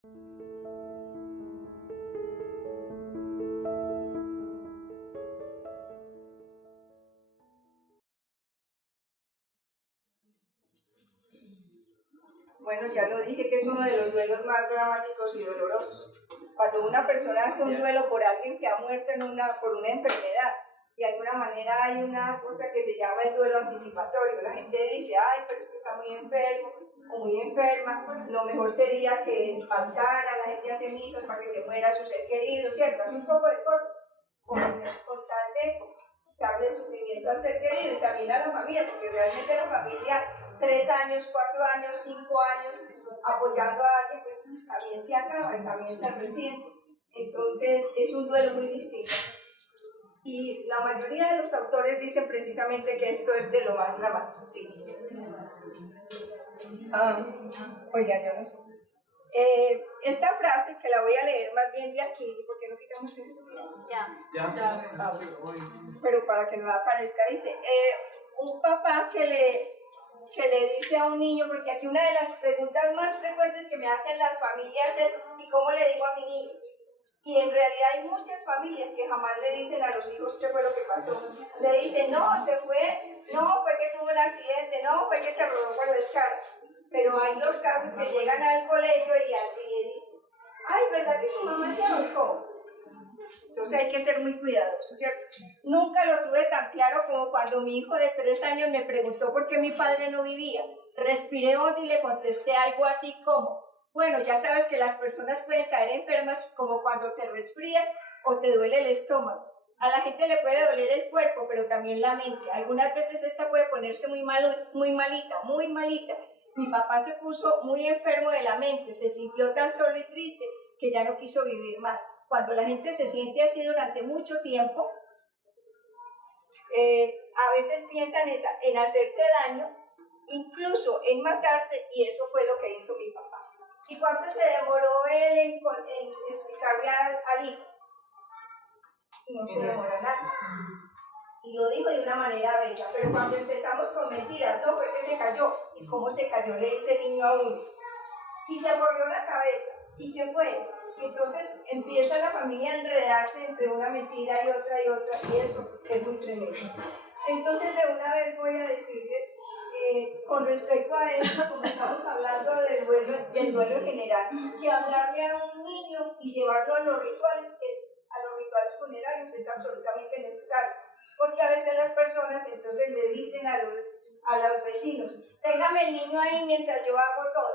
Bueno, ya lo dije que es uno de los duelos más dramáticos y dolorosos. Cuando una persona hace un duelo por alguien que ha muerto por una enfermedad, de alguna manera hay una cosa que se llama el duelo anticipatorio. La gente dice, ay, pero es que está muy enfermo o muy enferma, lo mejor sería que faltara, la gente hace misas para que se muera su ser querido, ¿cierto? Hace un poco de cosas con tal de darle sufrimiento al ser querido y también a la familia, porque realmente la familia, 3 años, 4 años, 5 años apoyando a alguien, pues también se acaba y también se resiente. Entonces es un duelo muy distinto. Y la mayoría de los autores dicen precisamente que esto es de lo más dramático. Sí. Oiga, yo no sé. Esta frase, que la voy a leer más bien de aquí, ¿por qué no quitamos esto? Ya. Pero para que no aparezca, dice, un papá que le dice a un niño, porque aquí una de las preguntas más frecuentes que me hacen las familias es, ¿y cómo le digo a mi niño? Y en realidad hay muchas familias que jamás le dicen a los hijos qué fue lo que pasó. Le dicen, no, se fue, no, fue que tuvo un accidente, no, fue que se rodó por la escala. Pero hay los casos que llegan al colegio y le dicen, ay, ¿verdad que su mamá se ahorcó? Entonces hay que ser muy cuidadosos, ¿cierto? Nunca lo tuve tan claro como cuando mi hijo de 3 años me preguntó por qué mi padre no vivía. Respiré hondo y le contesté algo así como, bueno, ya sabes que las personas pueden caer enfermas como cuando te resfrías o te duele el estómago. A la gente le puede doler el cuerpo, pero también la mente. Algunas veces esta puede ponerse muy malita. Mi papá se puso muy enfermo de la mente, se sintió tan solo y triste que ya no quiso vivir más. Cuando la gente se siente así durante mucho tiempo, a veces piensan en hacerse daño, incluso en matarse, y eso fue lo que hizo mi papá. ¿Y cuánto se demoró él en explicarle al hijo? No se demora nada. Y lo dijo de una manera bella, pero cuando empezamos con mentiras, no, fue que se cayó. ¿Y cómo se cayó? Le dice el niño a uno. Y se mordió la cabeza. ¿Y qué fue? Y entonces empieza la familia a enredarse entre una mentira y otra, y eso es muy tremendo. Entonces, de una vez voy a decirles, con respecto a esto, como estamos hablando del duelo general, que hablarle a un niño y llevarlo a los rituales funerarios es absolutamente necesario. Porque a veces las personas entonces le dicen a los vecinos, déjame el niño ahí mientras yo hago todo.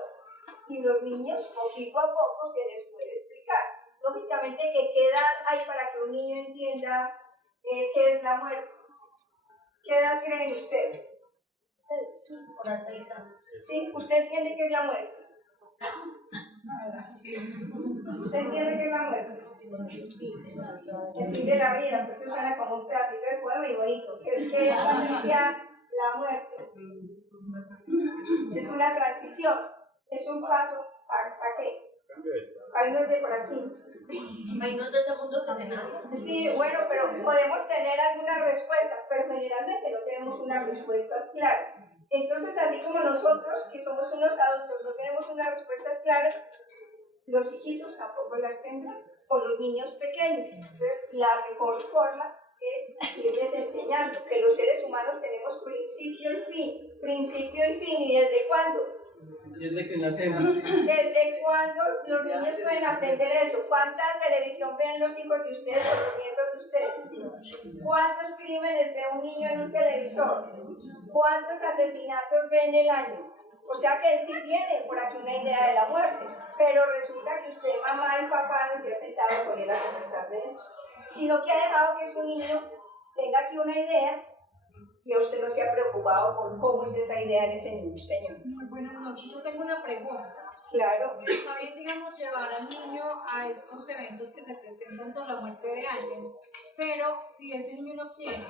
Y los niños, poquito a poco, se les puede explicar. Lógicamente, que ¿qué edad hay para que un niño entienda qué es la muerte? ¿Qué edad creen ustedes? 6 años. ¿Sí? ¿Usted entiende qué es la muerte? ¿Usted entiende qué es la muerte? El fin de la vida, pues eso suena como un pedacito de poema y bonito. ¿Qué es la muerte? Es una transición, es un paso, ¿para qué? Para irnos de por aquí. Para irnos de ese mundo terrenal. Sí, bueno, pero podemos tener algunas respuestas, pero generalmente no tenemos unas respuestas claras. Entonces, así como nosotros, que somos unos adultos, no tenemos unas respuestas claras, los hijitos tampoco las tendrán, o los niños pequeños. Entonces, la mejor forma es irles enseñando que los seres humanos tenemos principio y fin, ¿y desde cuándo? Desde que nacemos. ¿Desde cuándo los niños pueden aprender eso? ¿Cuánta televisión ven los hijos de ustedes o los nietos de ustedes? ¿Cuántos crímenes ve un niño en un televisor? ¿Cuántos asesinatos ve en el año? O sea que él sí tiene por aquí una idea de la muerte, pero resulta que usted, mamá y papá, no se ha sentado con él a conversar de eso, sino que ha dejado que su niño tenga aquí una idea y usted no se ha preocupado por cómo es esa idea en ese niño, señor. Muy buenas noches, yo tengo una pregunta. Claro. Está bien, digamos, llevar al niño a estos eventos que se presentan con la muerte de alguien, pero si ese niño no quiere,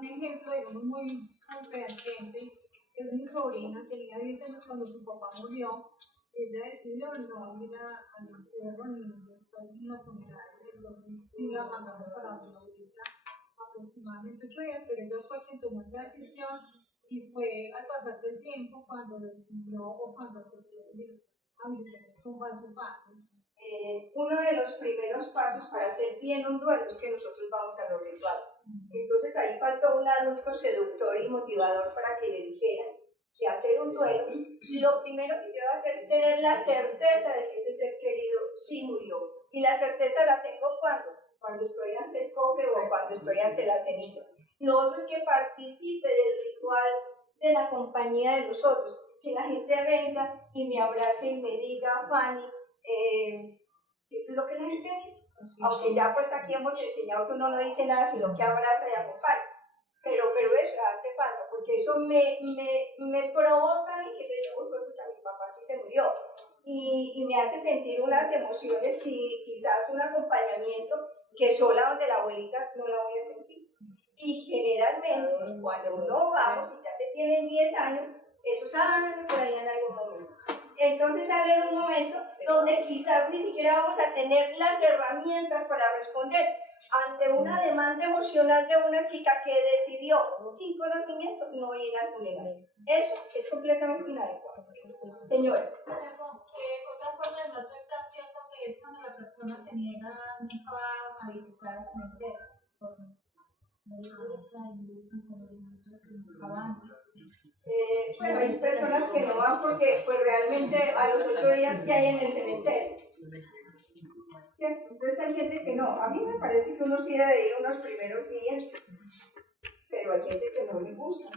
un ejemplo, digamos, muy fehaciente, es mi sobrina, tenía 10 años cuando su papá murió, ella decidió no ir al entierro ni estar en una funeraria, entonces sí la mandamos para una abuelita aproximadamente 8 días, pero ella fue quien tomó esa decisión y fue al pasar del tiempo cuando decidió o cuando aceptó venir. a mi como a su padre. Uno de los primeros pasos para hacer bien un duelo es que nosotros vamos a los rituales. Entonces ahí faltó un adulto seductor y motivador para que le dijeran que hacer un duelo, lo primero que yo voy a hacer es tener la certeza de que ese ser querido sí murió. Y la certeza la tengo cuando estoy ante el cofre o cuando estoy ante la ceniza. Lo otro es que participe del ritual de la compañía de los otros, que la gente venga y me abrace y me diga, Fanny, lo que la gente dice, aunque ya pues aquí hemos enseñado que uno no dice nada sino que abraza y acompaña, pero eso hace falta, porque eso me provoca a mí que yo digo, mi papá sí se murió, y me hace sentir unas emociones y quizás un acompañamiento que sola donde la abuelita no la voy a sentir. Y generalmente cuando uno vamos y ya se tienen 10 años, eso sale por ahí en algún momento. Entonces sale en un momento donde quizás ni siquiera vamos a tener las herramientas para responder ante una demanda emocional de una chica que decidió, sin conocimiento, no ir al funeral. Eso es completamente inadecuado. Señora. Otra forma de no aceptación también es cuando la persona se niega nunca a visitar el cementerio. Bueno, hay personas que no van porque pues realmente a los 8 días que hay en el cementerio. ¿Cierto? Entonces hay gente que no. A mí me parece que uno sí debe ir unos primeros días, pero hay gente que no le gusta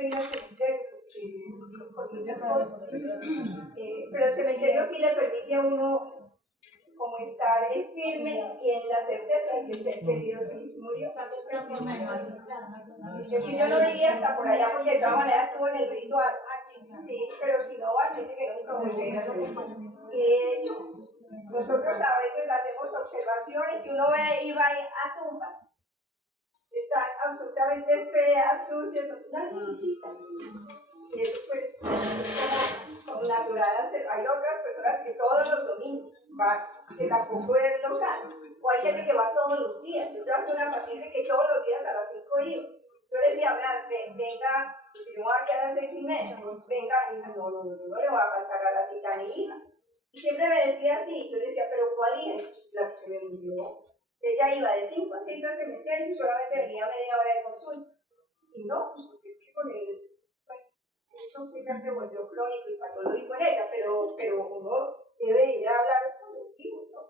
ir al cementerio por muchas cosas. Pero el cementerio sí le permite a uno como estar en firme y en la certeza de que el ser querido sí murió. Yo no diría hasta por allá porque de todas maneras estuvo en el ritual. Sí, pero si no, hay gente que nunca vuelve a hacer. Y de hecho, nosotros a veces hacemos observaciones y uno ve y va a tumbas. Están absolutamente feas, sucias, nadie visita. Y eso pues como natural. Hay otras personas que todos los domingos van, que tampoco es lo sano. O hay gente que va todos los días. Yo trabajo una paciente que todos los días a las 5 iba. Yo le decía, venga, yo voy a quedar a las 6:30. Venga, hija, no le voy a faltar a la cita a mi hija. Y siempre me decía así. Yo le decía, ¿pero cuál hija? Pues la que se me murió. Ella iba de 5 a 6 al cementerio y solamente venía media hora de consulta. Y no, pues porque es que con el eso que se volvió crónico y patológico en ella, pero uno debe ir a hablar de sus motivos, ¿no?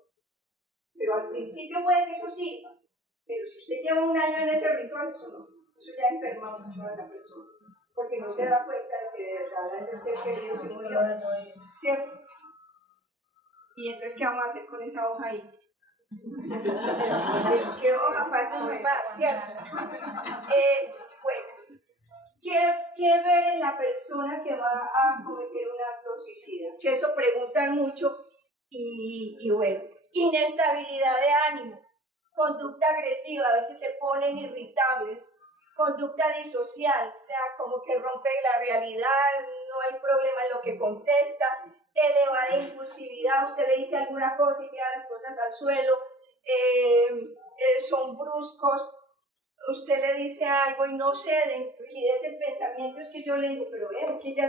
Pero al principio puede que eso sirva, pero si usted lleva un año en ese ritual, eso ya enferma mucho a la persona, porque no se da cuenta de que de verdad el ser querido se murió, ¿cierto? Y entonces, ¿qué vamos a hacer con esa hoja ahí? ¿Qué hoja para estudiar, cierto? Bueno. ¿Qué ver en la persona que va a cometer un acto suicida? Que eso preguntan mucho y bueno, inestabilidad de ánimo, conducta agresiva, a veces se ponen irritables, conducta disocial, o sea, como que rompe la realidad, no hay problema en lo que contesta, elevada impulsividad, usted le dice alguna cosa y tira las cosas al suelo, son bruscos, usted le dice algo y no ceden, y ese pensamiento es que yo le digo, pero vean, es que ya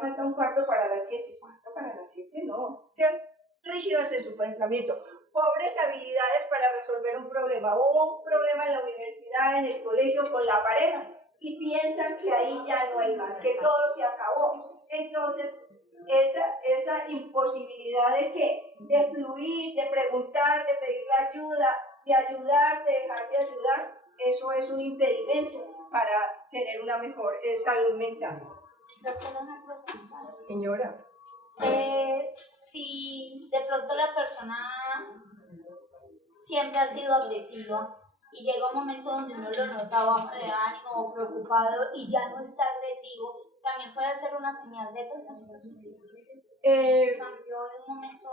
falta un cuarto para las 7, ¿cuarto para las 7? No, sean rígidos en su pensamiento, pobres habilidades para resolver un problema, hubo un problema en la universidad, en el colegio, con la pareja, y piensan que ahí ya no hay más, que todo se acabó, entonces esa imposibilidad de ¿qué? De fluir, de preguntar, de pedir la ayuda, de ayudarse, de dejarse ayudar, eso es un impedimento para tener una mejor salud mental. Señora. Si de pronto la persona siempre ha sido agresiva y llega un momento donde uno lo nota bajo de ánimo o preocupado y ya no está agresivo, también puede ser una señal de pensamiento suicida. Cambió en un momento.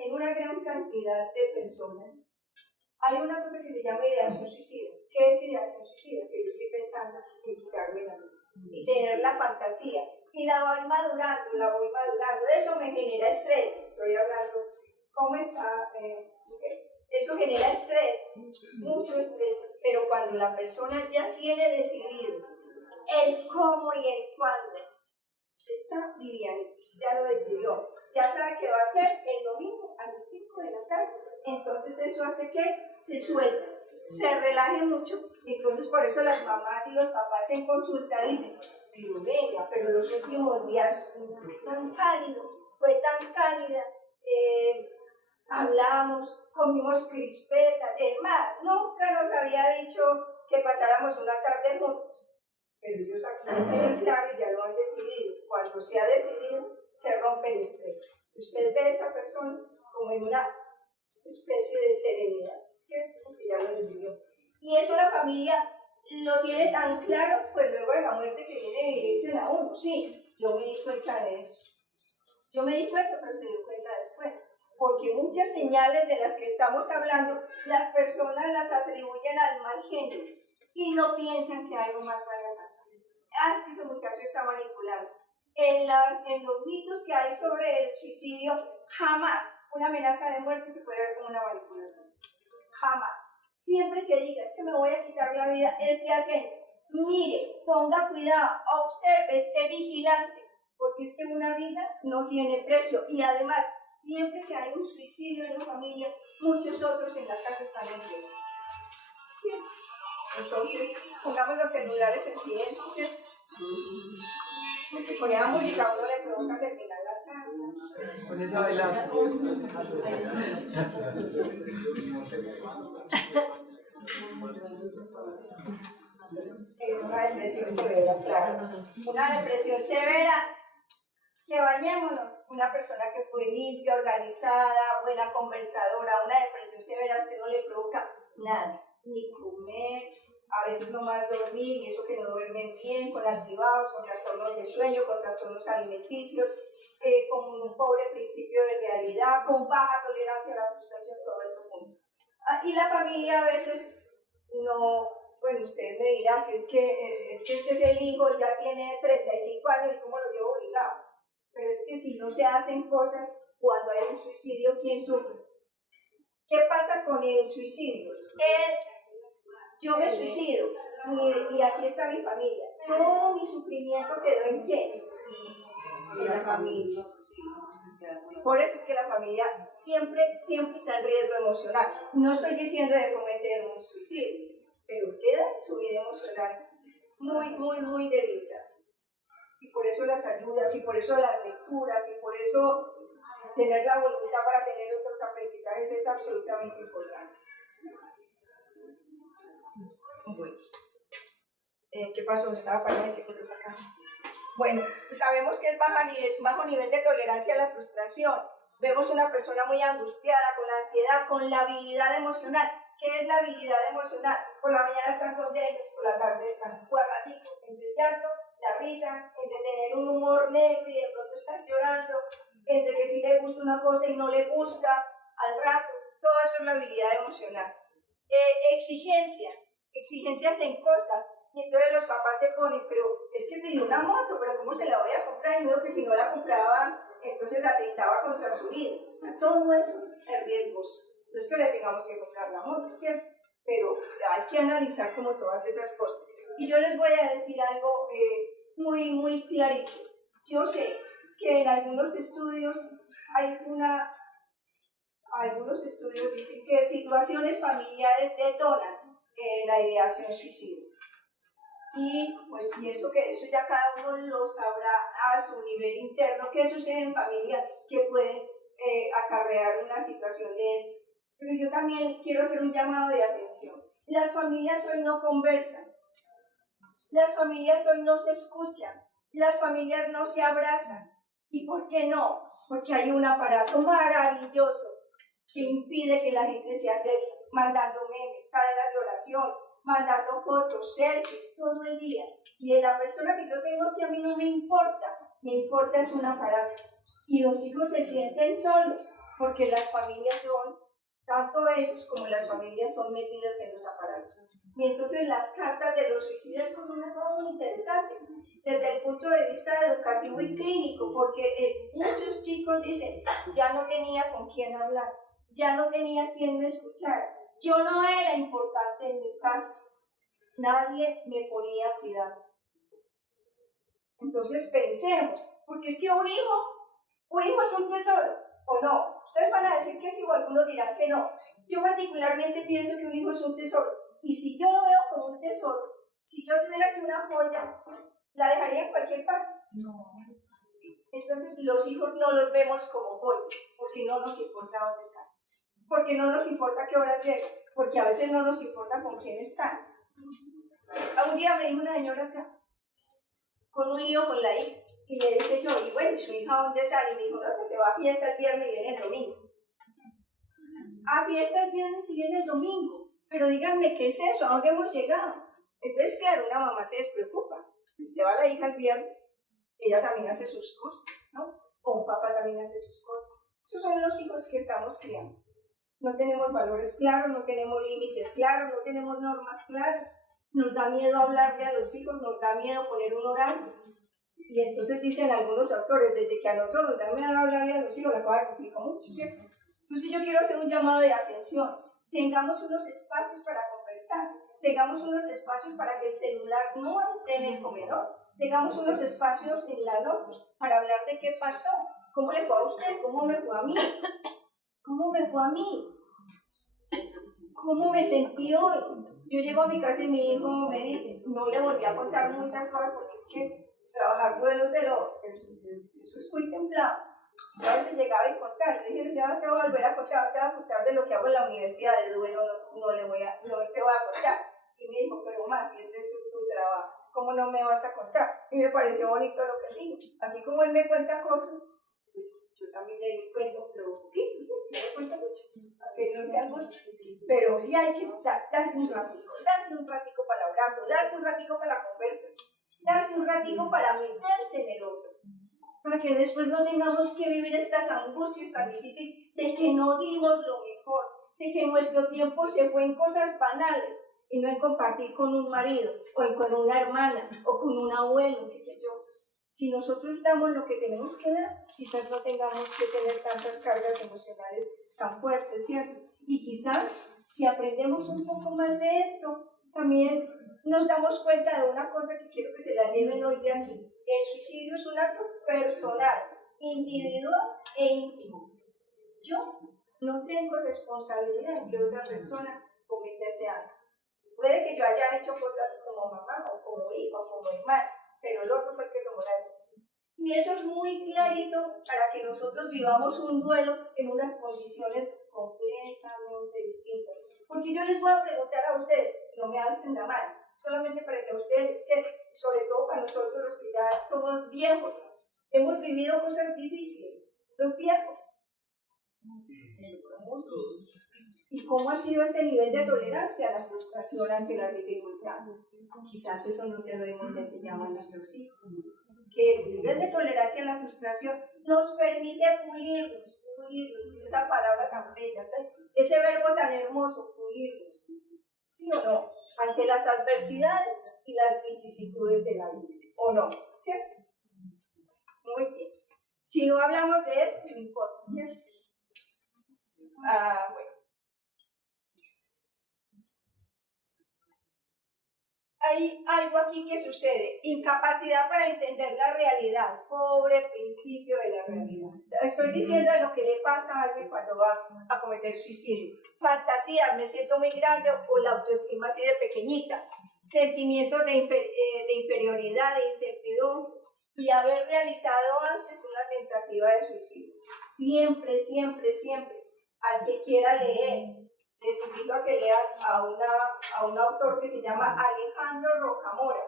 En una gran cantidad de personas hay una cosa que se llama ideación suicida. ¿Qué es ideación suicida? Que yo estoy pensando en quitarme la vida y tener la fantasía y la voy madurando, eso me genera estrés. Estoy hablando, ¿cómo está? Eso genera estrés, mucho estrés. pero cuando la persona ya tiene decidido el cómo y el cuándo, está livianita, ya lo decidió, ya sabe que va a ser el domingo a las 5 de la tarde, entonces eso hace que se suelta, se relaje mucho. Entonces por eso las mamás y los papás en consulta dicen, pero venga, pero los últimos días fue tan cálido, fue tan cálida, hablamos, comimos crispetas, es más, nunca nos había dicho que pasáramos una tarde juntos, pero ellos aquí no tienen claro y ya lo han decidido. Cuando se ha decidido, se rompe el estrés. Usted ve a esa persona como en una especie de serenidad, ¿cierto? Porque ya lo decidió. Y eso la familia lo tiene tan claro, pues luego de la muerte que viene y le dicen a uno, sí, yo me di cuenta de eso. Yo me di cuenta, pero se dio cuenta después. Porque muchas señales de las que estamos hablando, las personas las atribuyen al mal genio y no piensan que algo más vaya a pasar. Es que ese muchacho está manipulado. En los mitos que hay sobre el suicidio, jamás una amenaza de muerte se puede ver como una manipulación. Jamás. Siempre que digas que me voy a quitar la vida, es de aquel. Mire, ponga cuidado, observe, esté vigilante, porque es que una vida no tiene precio. Y además, siempre que hay un suicidio en la familia, muchos otros en la casa están en riesgo. Siempre. Entonces, pongamos los celulares en silencio, ¿cierto? Porque poner la música a uno le provoca terminar la charla. Con esa bailada. Una depresión severa, claro. Una depresión severa, que bañémonos. Una persona que fue limpia, organizada, buena conversadora, una depresión severa que no le provoca nada, ni comer, a veces nomás dormir, y eso que no duermen bien, con altibados, con trastornos de sueño, con trastornos alimenticios, con un pobre principio de realidad, con baja tolerancia a la frustración, todo eso junto. Y la familia a veces no, bueno, ustedes me dirán que es que este es el hijo, ya tiene 35 años y cómo lo llevo obligado. Pero es que si no se hacen cosas cuando hay un suicidio, ¿quién sufre? ¿Qué pasa con el suicidio? Yo me suicido y aquí está mi familia. Todo mi sufrimiento quedó ¿en qué? En la familia. Por eso es que la familia siempre está en riesgo emocional. No estoy diciendo de cometer un suicidio, pero queda su vida emocional muy debilitada. Y por eso las ayudas, y por eso las lecturas, y por eso tener la voluntad para tener otros aprendizajes es absolutamente importante. Bueno, ¿qué pasó? Estaba para ese que acá. Bueno, sabemos que es bajo nivel de tolerancia a la frustración. Vemos una persona muy angustiada, con ansiedad, con labilidad emocional. ¿Qué es la habilidad emocional? Por la mañana están contentos, por la tarde están cuadraditos, entre el llanto, la risa, entre tener un humor negro y de pronto estar llorando, entre que sí le gusta una cosa y no le gusta al rato. Todo eso es la habilidad emocional. Exigencias en cosas. Y entonces los papás se ponen, pero es que pidió una moto, pero ¿cómo se la voy a comprar? Y luego que si no la compraba, entonces atentaba contra su vida. O sea, todo eso es riesgoso. No es que le tengamos que comprar la moto, ¿cierto? Pero hay que analizar como todas esas cosas. Y yo les voy a decir algo muy clarito. Yo sé que en algunos estudios algunos estudios dicen que situaciones familiares detonan la ideación suicida. Y pues pienso que eso ya cada uno lo sabrá a su nivel interno, qué sucede en familia que puede acarrear una situación de estas. Pero yo también quiero hacer un llamado de atención. Las familias hoy no conversan, las familias hoy no se escuchan, las familias no se abrazan. ¿Y por qué no? Porque hay un aparato maravilloso que impide que la gente se acerque, mandando memes, cadenas de oración, mandando fotos, selfies, todo el día. Y de la persona que yo tengo aquí a mí no me importa es un aparato. Y los hijos se sienten solos, porque las familias son, tanto ellos como las familias son metidas en los aparatos. Y entonces las cartas de los suicidas son una cosa muy interesante, desde el punto de vista educativo y clínico, porque muchos chicos dicen, ya no tenía con quién hablar, ya no tenía quien me escuchara, Yo no era importante en mi casa. Nadie me ponía cuidado. Entonces pensemos, porque es que un hijo es un tesoro, ¿o no? Ustedes van a decir que sí, o algunos dirán que no. Yo particularmente pienso que un hijo es un tesoro. Y si yo lo veo como un tesoro, si yo tuviera aquí una joya, ¿la dejaría en cualquier parte? No. Entonces los hijos no los vemos como joyas, porque no nos importa dónde están. Porque no nos importa qué hora llegan, porque a veces no nos importa con quién están. Un día me dijo una señora acá, con un lío con la hija, y le dije yo, y bueno, ¿y su hija dónde sale? Y me dijo, no, que se va a fiesta el viernes y viene el domingo. A fiesta el viernes y viene el domingo. Pero díganme, ¿qué es eso? ¿A dónde hemos llegado? Entonces, claro, una mamá se despreocupa. Si se va la hija el viernes, ella también hace sus cosas, ¿no? O un papá también hace sus cosas. Esos son los hijos que estamos criando. No tenemos valores claros, no tenemos límites claros, no tenemos normas claras. Nos da miedo hablarle a los hijos, nos da miedo poner un horario. Y entonces dicen algunos autores, desde que a nosotros nos da miedo hablarle a los hijos, la cosa complica mucho, ¿cierto? Entonces yo quiero hacer un llamado de atención. Tengamos unos espacios para conversar, tengamos unos espacios para que el celular no esté en el comedor, tengamos unos espacios en la noche para hablar de qué pasó, cómo le fue a usted, cómo me fue a mí, cómo me fue a mí, cómo me sentí hoy. Yo llego a mi casa y mi hijo me dice, no le volví a contar muchas cosas porque es que trabajar duelos eso es muy templado. A veces llegaba y contaba, le dije, ya te voy a volver a contar, te voy a contar de lo que hago en la universidad, de duelo no te voy a contar. Y me dijo, pero más, si ese es tu trabajo, ¿cómo no me vas a contar? Y me pareció bonito lo que dijo. Así como él me cuenta cosas, pues yo también le cuento, pero poquito, ¿sí? No le cuento mucho, a que no se angustie. Pero sí hay que darse un ratico para el abrazo, darse un ratico para la conversa, darse un ratico para meterse en el otro. Para que después no tengamos que vivir estas angustias tan difíciles de que no dimos lo mejor, de que nuestro tiempo se fue en cosas banales y no en compartir con un marido, o con una hermana, o con un abuelo, qué sé yo. Si nosotros damos lo que tenemos que dar, quizás no tengamos que tener tantas cargas emocionales tan fuertes, ¿cierto? Y quizás, si aprendemos un poco más de esto, también nos damos cuenta de una cosa que quiero que se la lleven hoy de aquí. El suicidio es un acto personal, individual e íntimo. Yo no tengo responsabilidad en que otra persona cometa ese acto. Puede que yo haya hecho cosas como mamá, o como hijo, o como hermana, pero el otro fue el que tomó la decisión. Y eso es muy clarito para que nosotros vivamos un duelo en unas condiciones completamente distintas. Porque yo les voy a preguntar a ustedes, no me alcen la mano, solamente para que ustedes, sobre todo para nosotros los que ya somos viejos, hemos vivido cosas difíciles, los viejos. ¿Y cómo ha sido ese nivel de tolerancia a la frustración ante las dificultades? Quizás eso no se lo hemos enseñado a nuestros hijos. Que el nivel de tolerancia a la frustración nos permite pulirnos, esa palabra tan bella, ¿sabes? Ese verbo tan hermoso, pulirnos. ¿Sí o no? Ante las adversidades y las vicisitudes de la vida. ¿O no? ¿Cierto? Muy bien. Si no hablamos de eso, no importa, ¿cierto? Bueno. Hay algo aquí que sucede, incapacidad para entender la realidad, pobre principio de la realidad. Estoy diciendo de lo que le pasa a alguien cuando va a cometer suicidio. Fantasías, me siento muy grande, o la autoestima así de pequeñita, sentimientos de inferioridad, de incertidumbre, y haber realizado antes una tentativa de suicidio. Siempre, siempre, siempre, al que quiera leer, les invito a que lean a un autor que se llama Alejandro Rocamora,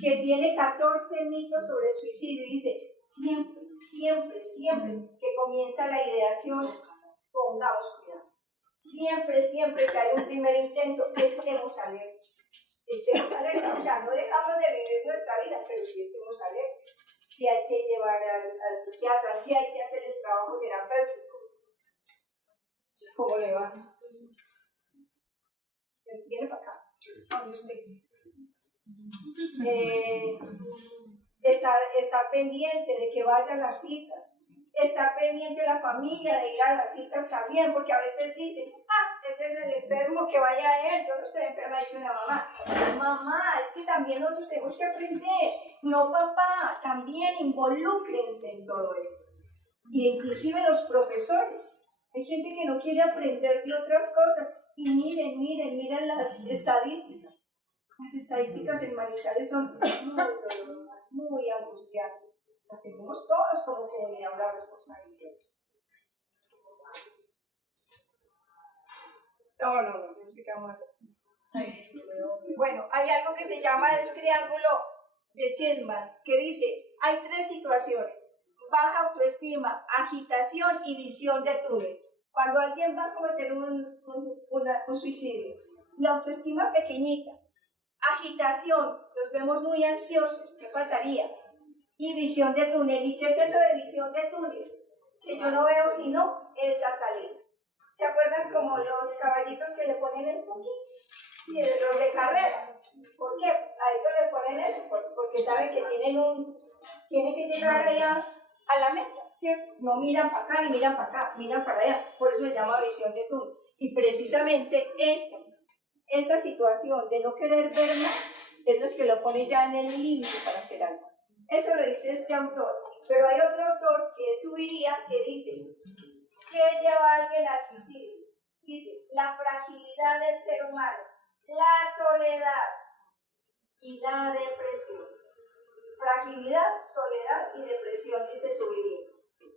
que tiene 14 mitos sobre el suicidio y dice, siempre, siempre, siempre que comienza la ideación, pongamos cuidado. Siempre, siempre que hay un primer intento, estemos alerta. Estemos alerta, o sea, no dejamos de vivir nuestra vida, pero sí estemos alerta. Si hay que llevar al psiquiatra, si hay que hacer el trabajo terapéutico. ¿Cómo le va? Viene para acá. Estar pendiente de que vayan las citas. Estar pendiente de la familia, de ir a las citas también, porque a veces dicen, el veces el enfermo que vaya a él, yo no estoy enferma, dice una mamá. Mamá, es que también nosotros tenemos que aprender. No, papá, también involúcrense en todo esto. Y inclusive los profesores. Hay gente que no quiere aprender de otras cosas. Y miren las estadísticas. Las estadísticas en Manizales son muy dolorosas, muy angustiantes. O sea, tenemos todos como comunidad una responsabilidad. No sé qué vamos a hacer. Bueno, hay algo que se llama el triángulo de Chessman, que dice, hay 3 situaciones: baja autoestima, agitación y visión de túnel. Cuando alguien va a cometer un suicidio, la autoestima pequeñita, agitación, los vemos muy ansiosos, ¿qué pasaría? Y visión de túnel. ¿Y qué es eso de visión de túnel? Que yo no veo sino esa salida. ¿Se acuerdan como los caballitos que le ponen esto aquí? Sí, los de carrera. ¿Por qué? A ellos le ponen eso, porque saben que tienen que llegar allá a la meta, ¿cierto? No miran para acá ni miran para acá, miran para allá. Por eso se llama visión de túnel. Y precisamente esa situación de no querer ver más es lo que lo pone ya en el límite para hacer algo. Eso lo dice este autor. Pero hay otro autor que es Subiría, que dice: ¿qué lleva a alguien al suicidio? Dice, la fragilidad del ser humano, la soledad y la depresión. Fragilidad, soledad y depresión, dice Subiría.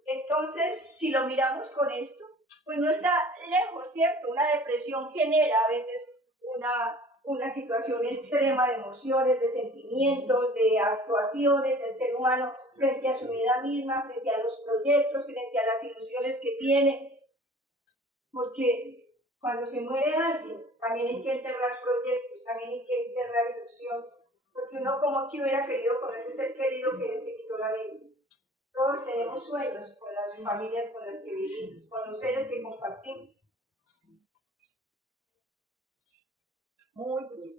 Entonces, si lo miramos con esto, pues no está lejos, ¿cierto? Una depresión genera a veces una situación extrema de emociones, de sentimientos, de actuaciones del ser humano frente a su vida misma, frente a los proyectos, frente a las ilusiones que tiene. Porque cuando se muere alguien, también hay que enterrar proyectos, también hay que enterrar ilusión. Porque uno como que hubiera querido con ese ser querido que se quitó la vida. Todos tenemos sueños con las familias con las que vivimos, con los seres que compartimos. Muy bien.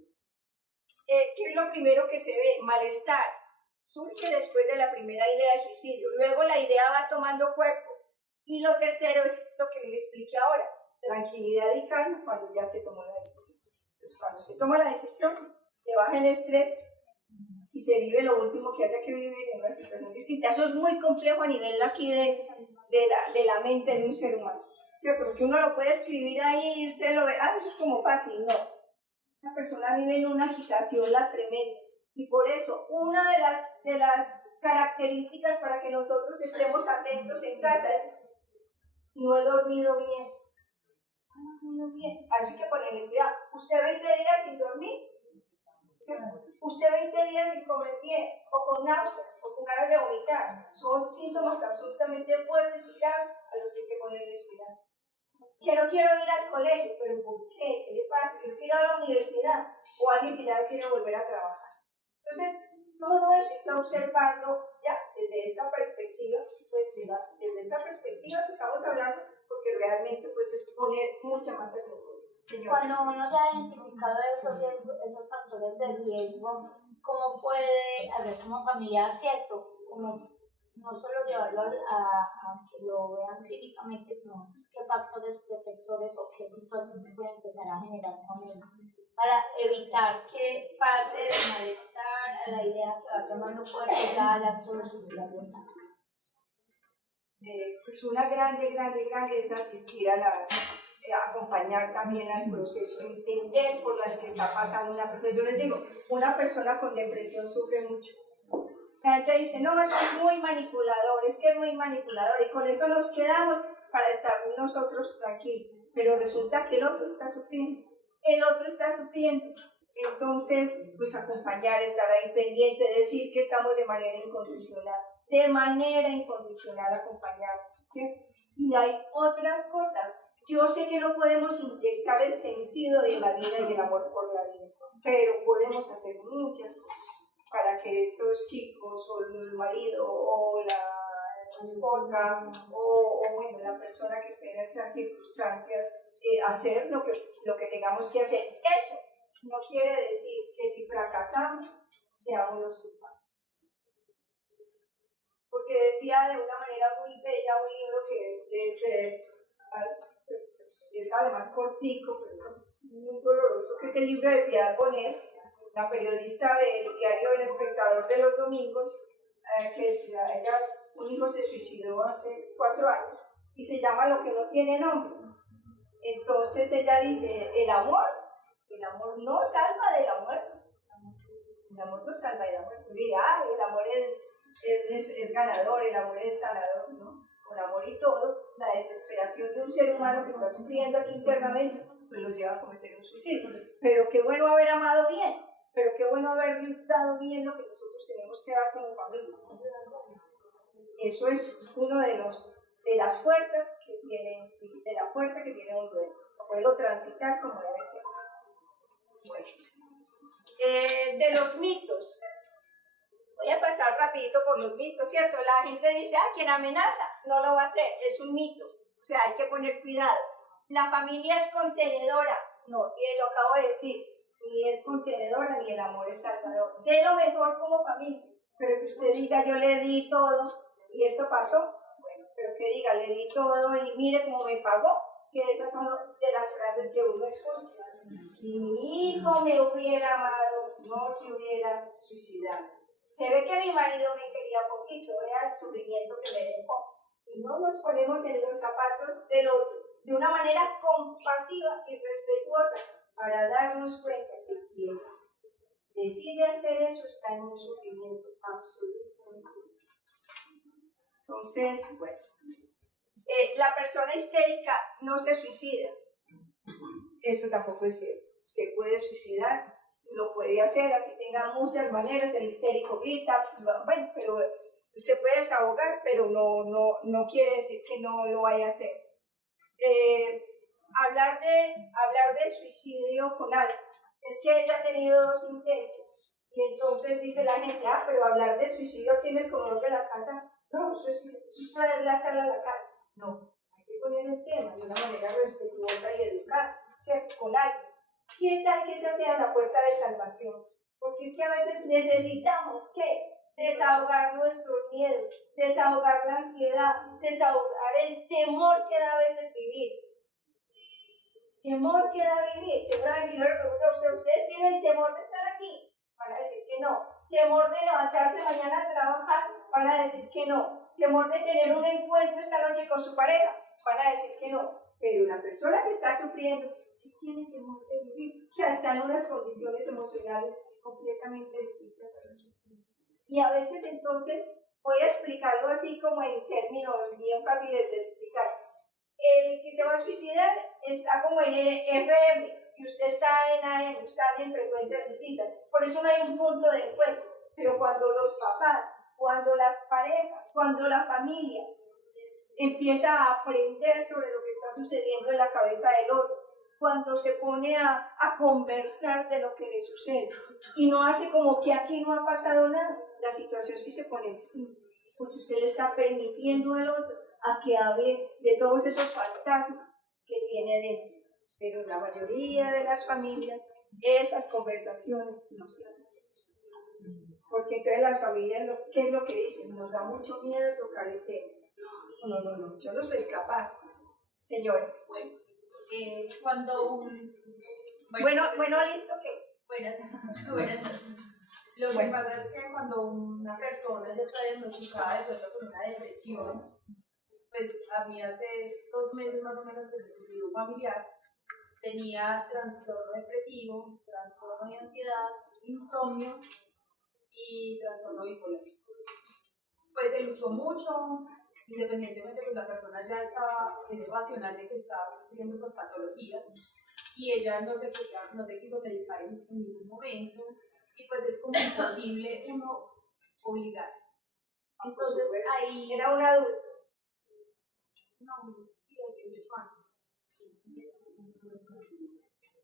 ¿Qué es lo primero que se ve? Malestar. Surge después de la primera idea de suicidio. Luego la idea va tomando cuerpo. Y lo tercero es lo que les expliqué ahora. Tranquilidad y calma cuando ya se tomó la decisión. Entonces, cuando se toma la decisión, se baja el estrés y se vive lo último que haya que vivir en una situación distinta. Eso es muy complejo a nivel aquí de la mente de un ser humano. ¿Cierto? Porque uno lo puede escribir ahí y usted lo ve, eso es como fácil. No. Esa persona vive en una agitación la tremenda. Y por eso, una de las características para que nosotros estemos atentos en casa es: no he dormido bien. Así que ponerle cuidado. ¿Usted 20 días sin dormir? ¿Sí? ¿Usted 20 días sin comer bien? ¿O con náuseas? ¿O con ganas de vomitar? Son síntomas absolutamente fuertes y graves a los que hay que ponerles cuidado. Que no quiero ir al colegio, pero ¿por qué? ¿Qué le pasa? Yo quiero ir a la universidad, o alguien que ya quiere volver a trabajar. Entonces, todo eso hay que observarlo ya desde esta perspectiva, pues desde esta perspectiva que estamos hablando, porque realmente pues es poner mucha más atención. Señora. Cuando uno ya ha identificado esos factores de riesgo, ¿cómo puede hacer como familiar, cierto? Como no solo llevarlo a que lo vean clínicamente, sino qué factores protectores o qué situaciones pueden empezar a generar con él, para evitar que pase de malestar a la idea que va tomando cuerpo ya al acto de suicidio. Pues una grande es asistir a acompañar también al proceso, entender por las que está pasando una persona. Yo les digo, una persona con depresión sufre mucho. La gente dice, no, es que es muy manipulador, y con eso nos quedamos para estar nosotros tranquilos. Pero resulta que el otro está sufriendo. Entonces, pues acompañar, estar ahí pendiente, decir que estamos de manera incondicional acompañar, ¿sí? Y hay otras cosas. Yo sé que no podemos inyectar el sentido de la vida y el amor por la vida, pero podemos hacer muchas cosas para que estos chicos, o el marido, o la esposa, o bueno, la persona que esté en esas circunstancias, hacer lo que tengamos que hacer. Eso no quiere decir que si fracasamos, seamos los culpables. Porque decía de una manera muy bella un libro que es además cortico, pero es muy doloroso, que es el libro de Piedad Bonet, la periodista del diario El Espectador de los domingos, que decía, un hijo se suicidó hace 4 años y se llama Lo que no tiene nombre. Entonces ella dice, el amor no salva de la muerte. El amor no salva de la muerte. Mira, el amor es ganador, el amor es sanador, ¿no? Con amor y todo, la desesperación de un ser humano que está sufriendo aquí internamente, pues lo lleva a cometer un suicidio. Pero qué bueno haber amado bien, pero qué bueno haber dado bien lo que nosotros tenemos que dar como familia. Eso es uno de las fuerzas que tiene, de la fuerza que tiene un duelo, poderlo transitar como debe ser. Bueno. De los mitos. Voy a pasar rapidito por los mitos, ¿cierto? La gente dice, quien amenaza no lo va a hacer, es un mito. O sea, hay que poner cuidado. La familia es contenedora. No, y lo acabo de decir, ni es contenedora ni el amor es salvador. De lo mejor como familia, pero que usted diga, yo le di todo y esto pasó, pues, pero que diga, le di todo y mire cómo me pagó, que esas son de las frases que uno escucha. Si mi hijo me hubiera amado, no se hubiera suicidado. Se ve que mi marido me quería poquito, era el sufrimiento que me dejó. Y no nos ponemos en los zapatos del otro, de una manera compasiva y respetuosa, para darnos cuenta que quien decide hacer eso está en un sufrimiento absoluto. Entonces, bueno, la persona histérica no se suicida. Eso tampoco es cierto. Se puede suicidar, lo puede hacer, así tenga muchas maneras. El histérico grita, bueno, pero se puede desahogar, pero no quiere decir que no lo vaya a hacer. Hablar de suicidio con alguien es que ella ha tenido 2 intentos y entonces dice la gente, pero hablar de suicidio aquí en el comedor de la casa, no, eso es traer la sala a la casa. No, hay que poner el tema de una manera respetuosa y educada, ¿cierto? Con alguien. ¿Qué tal que esa sea la puerta de salvación? Porque es que a veces necesitamos que desahogar nuestros miedos, desahogar la ansiedad, desahogar el temor que da a veces vivir. Temor que da vivir. Seguramente yo le pregunto a usted, ¿ustedes tienen temor de estar aquí? Van a decir que no. Temor de levantarse mañana a trabajar, van a decir que no. Temor de tener un encuentro esta noche con su pareja, van a decir que no. Pero una persona que está sufriendo sí tiene temor de vivir. O sea, está en unas condiciones emocionales completamente distintas a las otras. Y a veces entonces, voy a explicarlo así como en términos bien fáciles de explicar. El que se va a suicidar está como en FM y usted está en AM, están en frecuencias distintas. Por eso no hay un punto de encuentro. Pero cuando los papás, cuando las parejas, cuando la familia empieza a aprender sobre lo que está sucediendo en la cabeza del otro, cuando se pone a conversar de lo que le sucede y no hace como que aquí no ha pasado nada, la situación sí se pone distinta, porque usted le está permitiendo al otro a que hable de todos esos fantasmas que tiene dentro. Pero en la mayoría de las familias esas conversaciones no se dan. Porque entonces las familias, ¿qué es lo que dicen? Nos da mucho miedo tocar el tema. No, yo no soy capaz. Señora. Bueno, cuando un... Bueno, listo, ¿qué? Buenas noches. Lo que pasa es que cuando una persona ya está diagnosticada de pronto con una depresión, pues a mí hace 2 meses más o menos que me sucedió un familiar, tenía trastorno depresivo, trastorno de ansiedad, insomnio y trastorno bipolar. Pues se luchó mucho, independientemente pues la persona ya estaba, es racional de que estaba sufriendo esas patologías y ella no se quiso medicar en ningún momento y pues es como imposible uno obligar. Entonces ahí... ¿Era un adulto? No, de 28 años.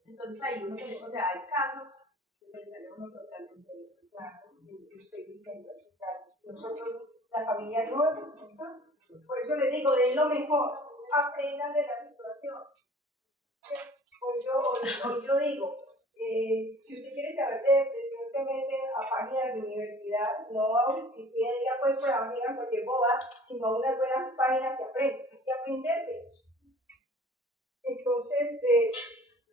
Entonces ahí uno se le, o sea, hay casos que se le sale uno totalmente claro, estoy diciendo casos. Nosotros, la familia no es responsable. Por eso les digo, den lo mejor, aprendan de la situación. Hoy yo digo, si usted quiere saber de depresión, se mete a páginas de universidad, no a Wikipedia, pues por amigas, cualquier boba, sino a unas buenas páginas se aprende. Hay que aprender de eso. Entonces,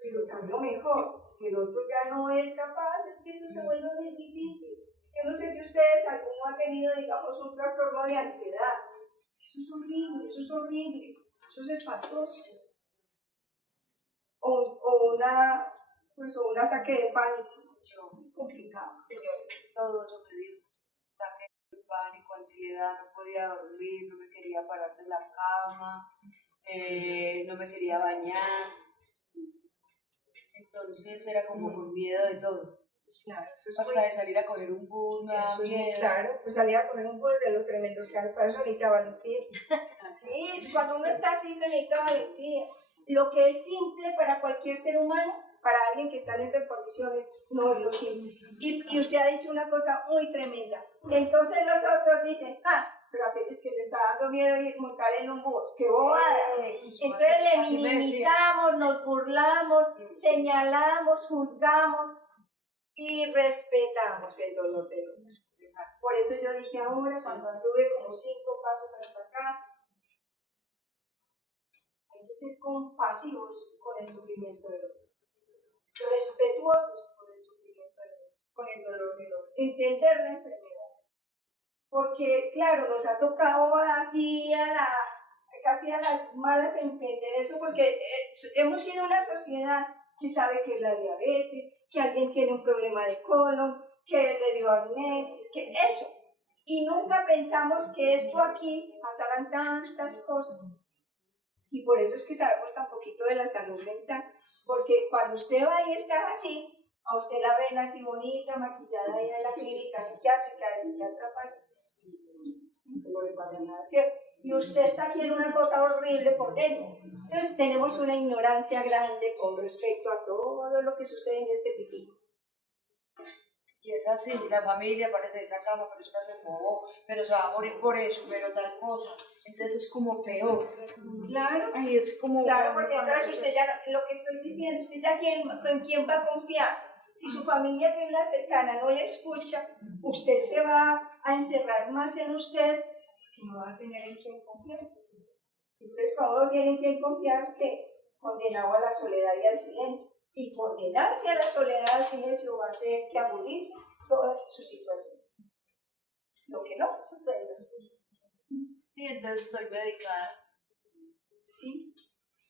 pero también lo mejor, si el otro ya no es capaz, es que eso se vuelve muy difícil. Yo no sé si ustedes alguno ha tenido, digamos, un trastorno de ansiedad. Eso es horrible, eso es horrible, eso es espantoso. O un ataque de pánico. Complicado, señor. Todo eso me dio. Ataque de pánico, ansiedad, no podía dormir, no me quería parar de la cama, no me quería bañar. Entonces era como con miedo de todo. Claro, hasta de salir a coger un bus, claro, pues salir a coger un bus de lo tremendo que hay, para eso necesita valentía. Sí, cuando uno está así se necesita valentía. Lo que es simple para cualquier ser humano, para alguien que está en esas condiciones, no es lo simple. Y usted ha dicho una cosa muy tremenda. Entonces los otros dicen, pero aquellos que le está dando miedo ir montar en un bus, ¡qué bobada! Entonces le minimizamos, nos burlamos, señalamos, juzgamos y respetamos el dolor del otro. Por eso yo dije ahora, cuando anduve como 5 pasos hasta acá, hay que ser compasivos con el sufrimiento del otro, respetuosos con el sufrimiento del otro, con el dolor del otro, entender la enfermedad. Porque, claro, nos ha tocado así casi a las malas entender eso, porque hemos sido una sociedad que sabe que es la diabetes, que alguien tiene un problema de colon, que le dio acné, que eso. Y nunca pensamos que esto aquí pasaran tantas cosas. Y por eso es que sabemos tan poquito de la salud mental. Porque cuando usted va y está así, a usted la ven así bonita, maquillada ahí en la clínica psiquiátrica, el psiquiatra pasa, no le pasa nada, ¿cierto? Y usted está aquí en una cosa horrible por dentro. Entonces tenemos una ignorancia grande con respecto a todo lo que sucede en este pipí. Y es así, la familia parece esa cama, pero esta se mojó, pero se va a morir por eso, pero tal cosa. Entonces es como peor. Claro. Ay, es como... Claro, porque entonces usted ya, lo que estoy diciendo, usted ya con quién va a confiar. Si su familia que es la cercana no le escucha, usted se va a encerrar más en usted y no va a tener en quién confiar. Entonces, como no tiene en quién confiar, que condenado a la soledad y al silencio. Y condenarse a la soledad y al silencio va a hacer que agudice toda su situación. Lo que no se puede hacer. Sí, entonces estoy medicada. Sí.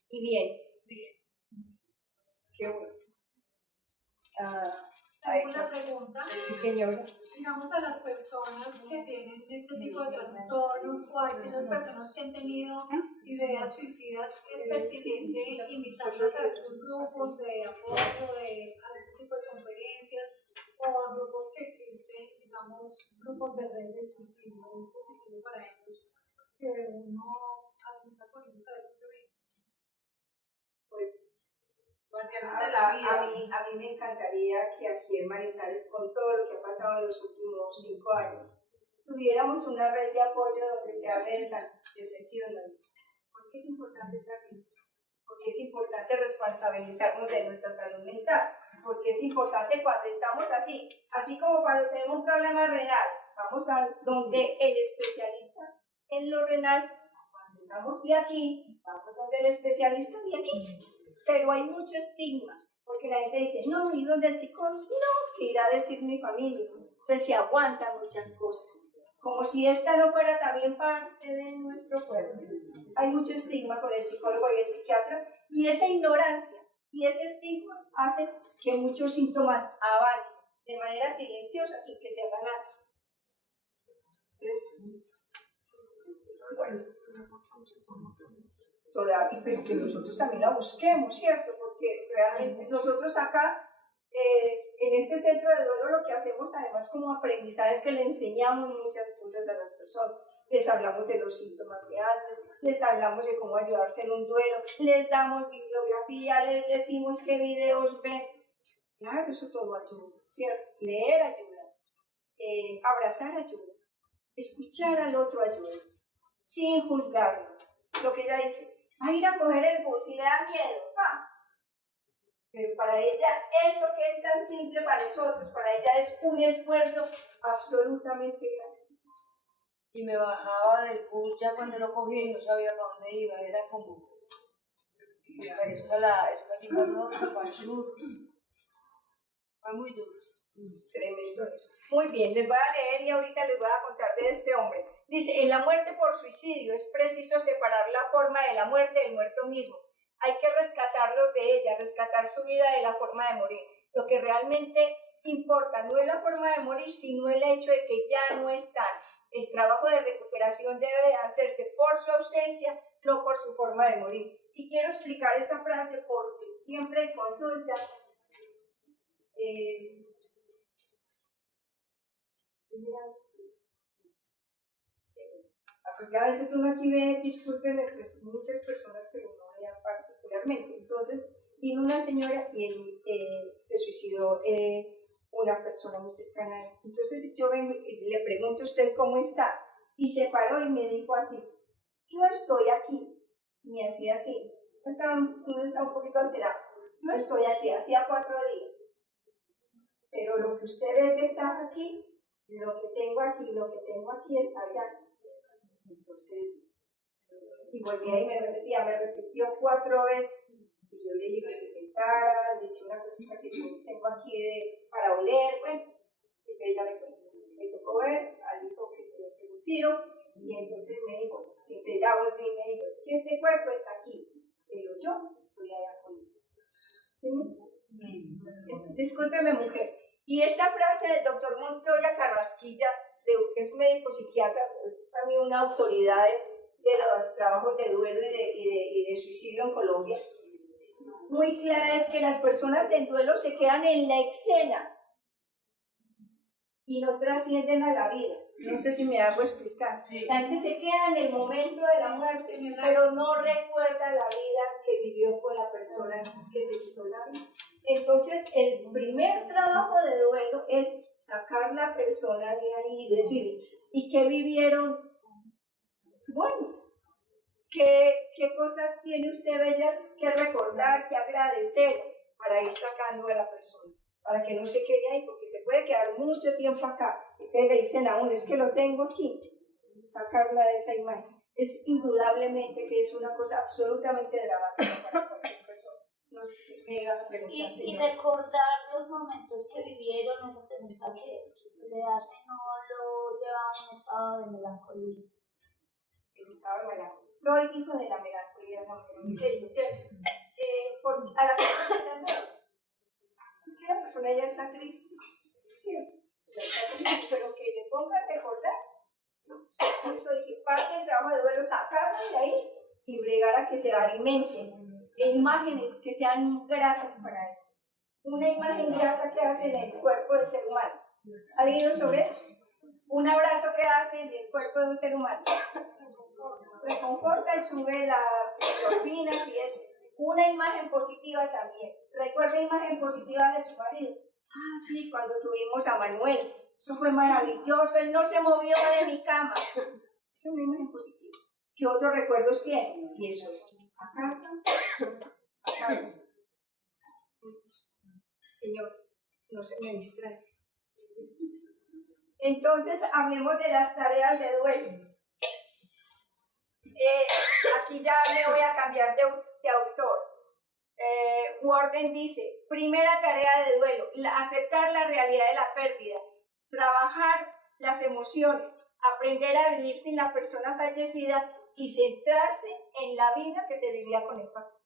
Y bien. Bien. Qué bueno. Tengo una pregunta. Sí, señora. Digamos a las personas que tienen este tipo de trastornos o a aquellas personas que han tenido ideas suicidas, ¿es pertinente invitarlas a estos grupos de apoyo, a este tipo de conferencias o a grupos que existen, digamos, grupos de red de suicidio? ¿Es positivo para ellos que uno asista con ellos a estos eventos? Pues de la vida. A mí me encantaría que aquí en Manizales, con todo lo que ha pasado en los últimos 5 años, tuviéramos una red de apoyo donde se hable del sentido de la vida. Porque es importante estar bien, porque es importante responsabilizarnos de nuestra salud mental, porque es importante cuando estamos así como cuando tenemos un problema renal, vamos a donde el especialista en lo renal, cuando estamos de aquí, vamos donde el especialista de aquí. Pero hay mucho estigma, porque la gente dice, no, ¿y dónde el psicólogo? No, que irá a decir mi familia. Entonces se aguantan muchas cosas, como si esta no fuera también parte de nuestro cuerpo. Hay mucho estigma con el psicólogo y el psiquiatra, y esa ignorancia y ese estigma hace que muchos síntomas avancen de manera silenciosa, sin que se haga nada. Entonces, bueno, pero que nosotros también la busquemos, ¿cierto? Porque realmente nosotros acá, en este centro de duelo, lo que hacemos además como aprendizaje es que le enseñamos muchas cosas a las personas. Les hablamos de los síntomas de antes, les hablamos de cómo ayudarse en un duelo, les damos bibliografía, les decimos qué videos ven. Claro, eso todo ayuda, ¿cierto? Leer ayuda, abrazar ayuda, escuchar al otro ayuda, sin juzgarlo. Lo que ella dice, va a ir a coger el bus y le da miedo. Pero para ella, eso que es tan simple para nosotros, para ella es un esfuerzo absolutamente grande. Y me bajaba del bus ya cuando lo cogía y no sabía para dónde iba, era como... Eso me chingó todo con el sur. Fue muy duro. Tremendo eso. Muy bien, les voy a leer y ahorita les voy a contar de este hombre. Dice, en la muerte por suicidio es preciso separar la forma de la muerte del muerto mismo. Hay que rescatarlos de ella, rescatar su vida de la forma de morir. Lo que realmente importa no es la forma de morir, sino el hecho de que ya no están. El trabajo de recuperación debe de hacerse por su ausencia, no por su forma de morir. Y quiero explicar esta frase porque siempre en consulta pues a veces uno aquí ve, discúlpenme, pues muchas personas, pero no vean particularmente. Entonces, vino una señora y se suicidó una persona muy cercana a esto. Entonces, yo vengo y le pregunto a usted cómo está. Y se paró y me dijo así, yo estoy aquí. Y me hacía así. Estaba un poquito alterado. Yo estoy aquí, hacía 4 días. Pero lo que usted ve que está aquí, lo que tengo aquí está allá. Entonces, y volvía y me repitió 4 veces. Y yo le dije que se sentara, le eché una cosita que yo tengo aquí para oler, bueno, y ella me tocó ver, dijo que se le pegó un tiro, y entonces me dijo, entonces ya volví y me dijo, es que este cuerpo está aquí, pero yo estoy allá conmigo. ¿Sí? Discúlpeme, mujer. Y esta frase del doctor Montoya Carrasquilla, que es un médico psiquiatra, es también una autoridad de los trabajos de duelo y de suicidio en Colombia, muy clara es que las personas en duelo se quedan en la escena y no trascienden a la vida. No sé si me hago explicar. Sí. La gente se queda en el momento de la muerte, pero no recuerda la vida que vivió con la persona que se quitó la vida. Entonces, el primer trabajo de duelo es sacar la persona de ahí y decir, ¿y qué vivieron? Bueno, ¿qué cosas tiene usted bellas que recordar, que agradecer para ir sacando a la persona? Para que no se quede ahí, porque se puede quedar mucho tiempo acá. Ustedes le dicen a uno, es que lo tengo aquí. Sacarla de esa imagen. Es indudablemente que es una cosa absolutamente dramática para cualquier persona. No sé qué me iba a preguntar, y recordar los momentos que vivieron, esa pregunta que se le hace, no lo lleva a un estado de melancolía. El estado de melancolía. Freud dijo de la melancolía, no, ¿cierto? A la persona que está en duelo. Es que la persona ya está triste. ¿Cierto? Ya está triste, pero que le ponga a recordar. Por eso dije, parte del trabajo de duelo, sacarla de ahí y bregar a que se alimenten de imágenes que sean gratas para ellos. Una imagen grata que hace en el cuerpo del ser humano. ¿Ha leído sobre eso? Un abrazo que hace en el cuerpo de un ser humano. Reconforta y sube las endorfinas y eso. Una imagen positiva también. Recuerda la imagen positiva de su marido. Ah, sí, cuando tuvimos a Manuel. Eso fue maravilloso. Él no se movió de mi cama. Esa es una imagen positiva. ¿Qué otros recuerdos tiene? Y eso es sacarlo. Señor, no se me distrae. Entonces, hablemos de las tareas de duelo. Aquí ya me voy a cambiar de autor. Warden dice, primera tarea de duelo, aceptar la realidad de la pérdida, trabajar las emociones, aprender a vivir sin la persona fallecida y centrarse en la vida que se vivía con el pasado.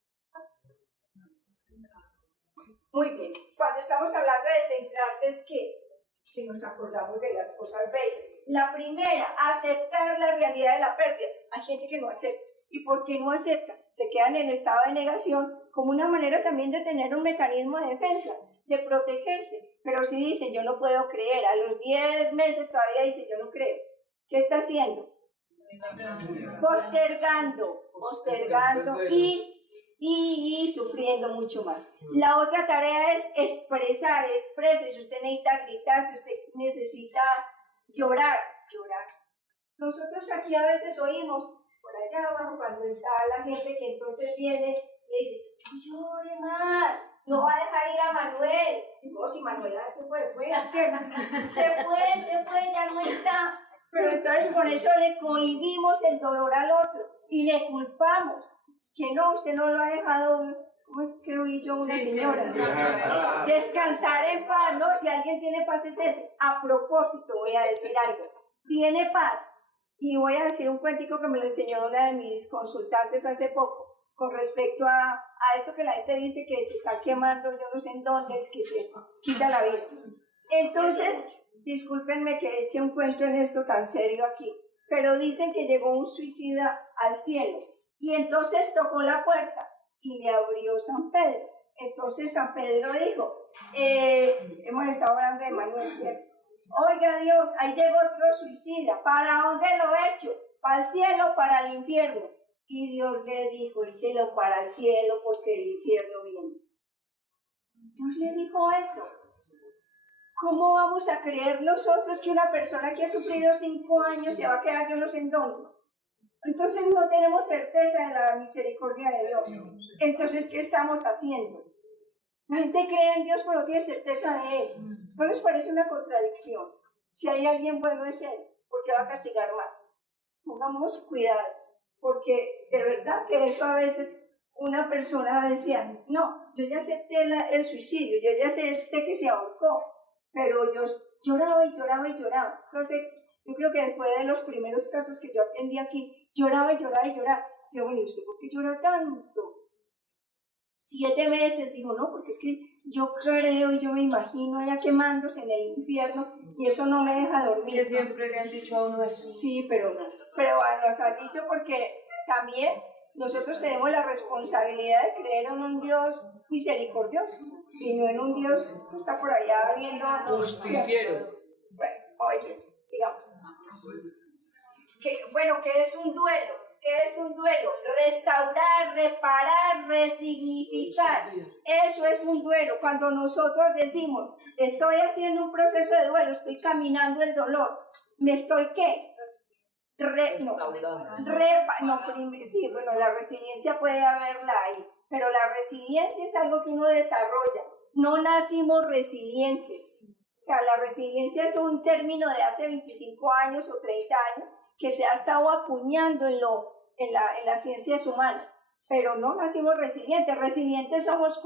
Muy bien, cuando estamos hablando de centrarse es que nos acordamos de las cosas bellas. La primera, aceptar la realidad de la pérdida. Hay gente que no acepta. ¿Y por qué no acepta? Se quedan en estado de negación como una manera también de tener un mecanismo de defensa, de protegerse. Pero si dice, yo no puedo creer, a los 10 meses todavía dice, yo no creo. ¿Qué está haciendo? Postergando y sufriendo mucho más. La otra tarea es exprese. Si usted necesita gritar, si usted necesita llorar. Nosotros aquí a veces oímos por allá abajo cuando está la gente que entonces viene y dice, no llore más, no va a dejar ir a Manuel. Digo, si Manuel se fue, ya no está. Pero entonces con eso le cohibimos el dolor al otro y le culpamos. Es que no, usted no lo ha dejado, ¿cómo es que oí yo una señora? Descansar en paz, ¿no? Si alguien tiene paz es ese. A propósito, voy a decir algo. Tiene paz. Y voy a decir un cuentico que me lo enseñó una de mis consultantes hace poco, con respecto a eso que la gente dice que se está quemando, yo no sé en dónde, que se quita la vida. Entonces, discúlpenme que eche un cuento en esto tan serio aquí, pero dicen que llegó un suicida al cielo y entonces tocó la puerta y le abrió San Pedro. Entonces San Pedro dijo, hemos estado hablando de Manuel, ¿cierto? Oiga Dios, ahí llegó otro suicida, ¿para dónde lo echo? ¿Para el cielo o para el infierno? Y Dios le dijo, échelo para el cielo porque el infierno viene. Dios le dijo eso. ¿Cómo vamos a creer nosotros que una persona que ha sufrido 5 años se va a quedar yo no sé en dónde? Entonces no tenemos certeza de la misericordia de Dios. Entonces, ¿qué estamos haciendo? La gente cree en Dios pero no tiene certeza de Él. ¿No les parece una contradicción? Si hay alguien bueno es Él, porque va a castigar más. Pongamos cuidado, porque de verdad que eso a veces una persona decía, no, yo ya acepté el suicidio, yo ya acepté que se ahorcó, pero yo lloraba y lloraba y lloraba. Yo creo que fue de los primeros casos que yo atendí aquí, lloraba y lloraba y lloraba. Decía, bueno, ¿y usted por qué llora tanto? 7 meses, dijo, no, porque es que yo creo y yo me imagino allá quemándose en el infierno y eso no me deja dormir. Que siempre le han dicho a uno eso. Sí, pero no. Pero bueno, nos han dicho porque también nosotros tenemos la responsabilidad de creer en un Dios misericordioso y no en un Dios que está por allá viendo... Justiciero. Bueno, oye, sigamos. ¿Qué es un duelo? ¿Qué es un duelo? Restaurar, reparar, resignificar. Eso es un duelo. Cuando nosotros decimos, estoy haciendo un proceso de duelo, estoy caminando el dolor, ¿me estoy qué? Sí, bueno, la resiliencia puede haberla ahí, pero la resiliencia es algo que uno desarrolla. No nacimos resilientes. O sea, la resiliencia es un término de hace 25 años o 30 años que se ha estado acuñando en las ciencias humanas, pero no nacimos resilientes. Resilientes somos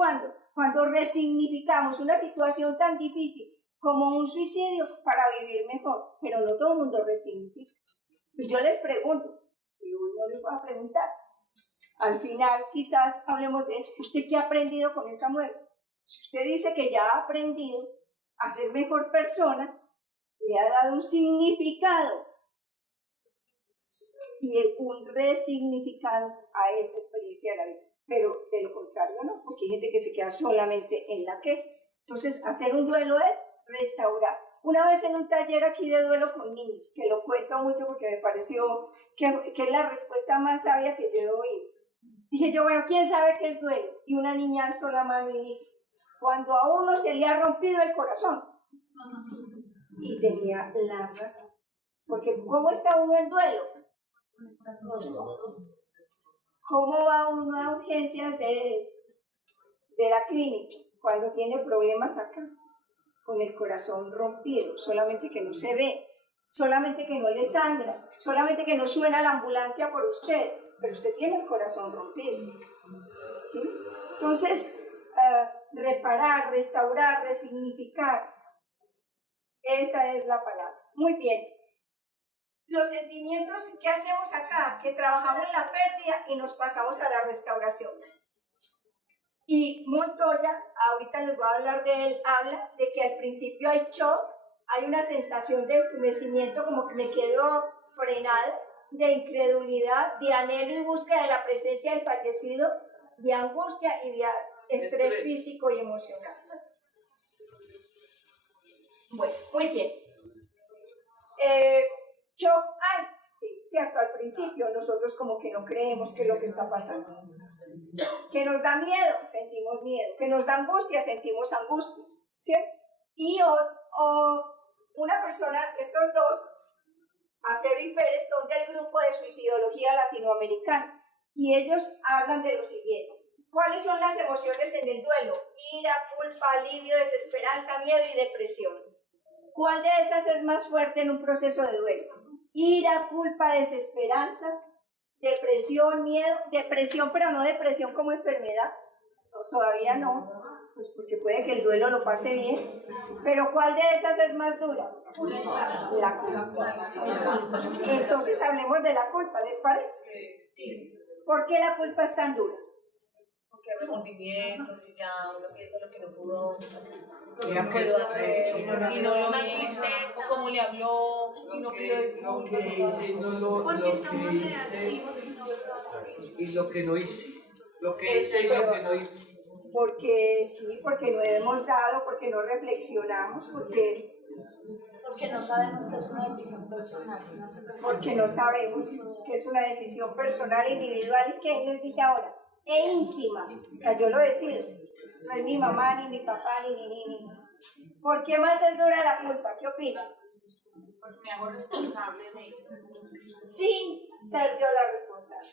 cuando resignificamos una situación tan difícil como un suicidio para vivir mejor, pero no todo el mundo resignifica. Pues yo les pregunto, y hoy no les voy a preguntar, al final quizás hablemos de eso. ¿Usted qué ha aprendido con esta muerte? Si usted dice que ya ha aprendido a ser mejor persona, le ha dado un significado y un resignificado a esa experiencia de la vida, pero de lo contrario no, porque hay gente que se queda solamente en la que. Entonces, hacer un duelo es restaurar. Una vez en un taller aquí de duelo con niños, que lo cuento mucho porque me pareció que es la respuesta más sabia que yo he oído. Dije yo, bueno, ¿quién sabe qué es duelo? Y una niña alzó la mano y dijo, cuando a uno se le ha rompido el corazón. Y tenía la razón, porque ¿cómo está uno en duelo? ¿Cómo va uno a urgencias de la clínica cuando tiene problemas acá? Con el corazón rompido, solamente que no se ve, solamente que no le sangra, solamente que no suena la ambulancia por usted, pero usted tiene el corazón rompido. ¿Sí? Entonces, reparar, restaurar, resignificar, esa es la palabra. Muy bien. Los sentimientos que hacemos acá, que trabajamos en la pérdida y nos pasamos a la restauración. Y Montoya, ahorita les voy a hablar de él, habla de que al principio hay shock, hay una sensación de entumecimiento, como que me quedo frenada, de incredulidad, de anhelo y búsqueda de la presencia del fallecido, de angustia y de estrés físico y emocional. Bueno, muy bien. Shock, sí, cierto, al principio nosotros como que no creemos que es lo que está pasando. Que nos da miedo, sentimos miedo. Que nos da angustia, sentimos angustia. ¿Cierto? Y una persona, estos dos, Acero y Pérez, son del grupo de suicidología latinoamericana. Y ellos hablan de lo siguiente. ¿Cuáles son las emociones en el duelo? Ira, culpa, alivio, desesperanza, miedo y depresión. ¿Cuál de esas es más fuerte en un proceso de duelo? Ira, culpa, desesperanza, depresión, miedo, depresión, pero no depresión como enfermedad, todavía no, pues porque puede que el duelo lo pase bien, pero ¿cuál de esas es más dura? La culpa. Entonces hablemos de la culpa, ¿les parece? ¿Por qué la culpa es tan dura? Porque hay remordimientos y ya uno piensa lo que no pudo, no puedo hacer, y no lo hice, o cómo le habló, y no pidió disculpas. Lo que hice, no lo que hice, y lo que no hice. Lo que hice y lo que no hice. Porque sí, porque no hemos dado, porque no reflexionamos, porque no sabemos que es una decisión personal. Porque no sabemos que es una decisión personal, individual y que les dije ahora, e íntima. O sea, yo lo decido. No es mi mamá, ni mi papá, ni. ¿Por qué más es dura la culpa? ¿Qué opinan? Porque me hago responsable de eso. Sin ser yo la responsable.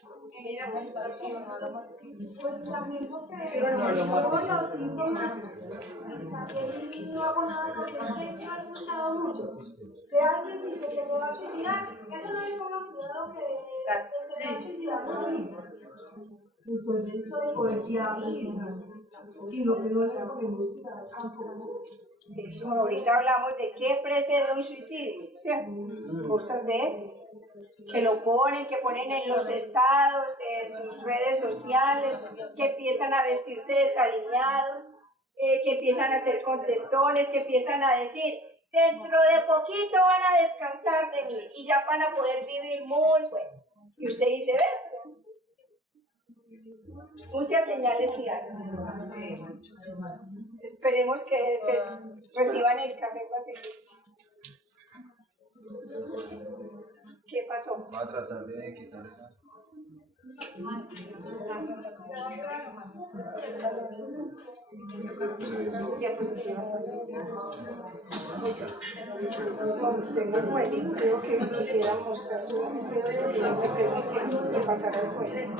Pues también porque luego los síntomas, también no hago nada porque es que yo he escuchado mucho que alguien dice que se va a suicidar, eso no le ponga cuidado que se va a suicidar no lo dice. Entonces esto de poesía sino que no le ponemos cuidado tampoco. Eso, ahorita hablamos de qué precede un suicidio, ¿cierto? Cosas de eso. Que lo ponen, que ponen en los estados de sus redes sociales, que empiezan a vestirse desaliñados, que empiezan a hacer contestones, que empiezan a decir, dentro de poquito van a descansar de mí y ya van a poder vivir muy bueno. Y usted dice, ¿ves? Muchas señales sí hay. Esperemos que se reciban el café para seguir. ¿Qué pasó? Va a tratar de quitar esa. Tengo cuello, creo que quisiera mostrar su de pasar el cuello.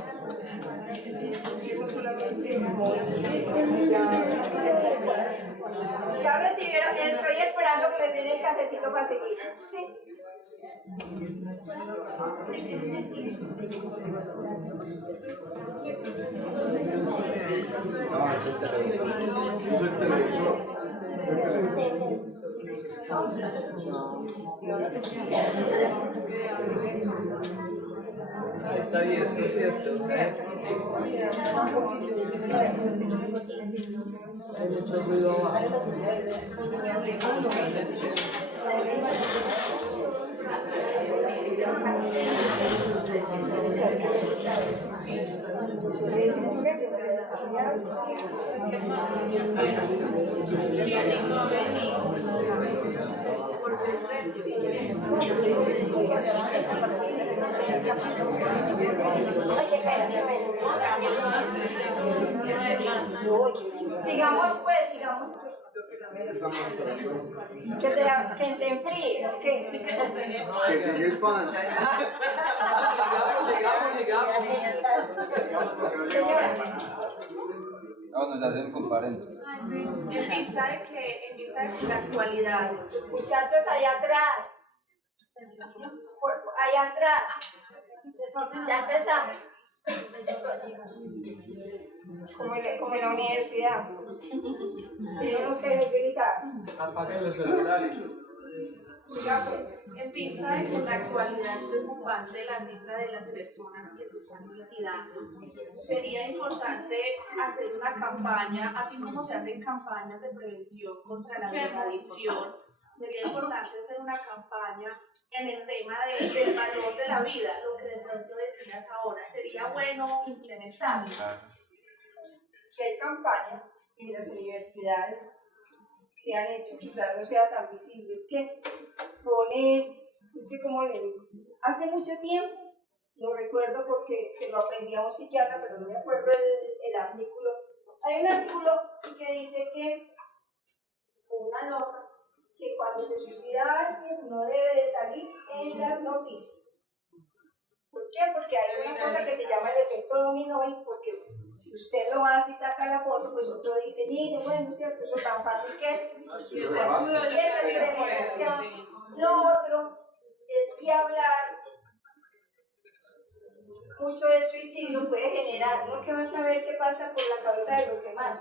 Eso solamente ya recibieron, estoy esperando que le den el cafecito para seguir. ¿Sí? Está bien, es cierto. Hay mucho ruido abajo. Sigamos pues. Que se enfríe, ¿ok? Que llegue el pan. Sigamos. Señora. No, nos hacen comparendo. En vista de que la actualidad, Muchachos, allá atrás. Allá atrás. Ya empezamos. Como en la universidad. Si no quiere gritar. Apaguen los celulares. en vista de que en la actualidad es preocupante la cifra de las personas que se están suicidando, sería importante hacer una campaña, así como se hacen campañas de prevención contra la drogadicción, sería importante hacer una campaña en el tema del valor de la vida, lo que de pronto decías ahora, sería bueno implementarlo. Que hay campañas en las universidades se han hecho, quizás no sea tan visible, es que como le digo, hace mucho tiempo, lo recuerdo porque se lo aprendí a un psiquiatra, pero no me acuerdo el artículo. Hay un artículo que dice que una norma que cuando se suicida alguien no debe de salir en las noticias. ¿Por qué? Porque hay una cosa que se llama el efecto dominó y porque si usted lo hace y saca la foto, pues otro dice, mire, bueno, ¿cierto? Eso es tan fácil que... Y eso es tremendo. Lo otro es que hablar mucho del suicidio puede generar, uno que va a saber qué pasa por la cabeza de los demás.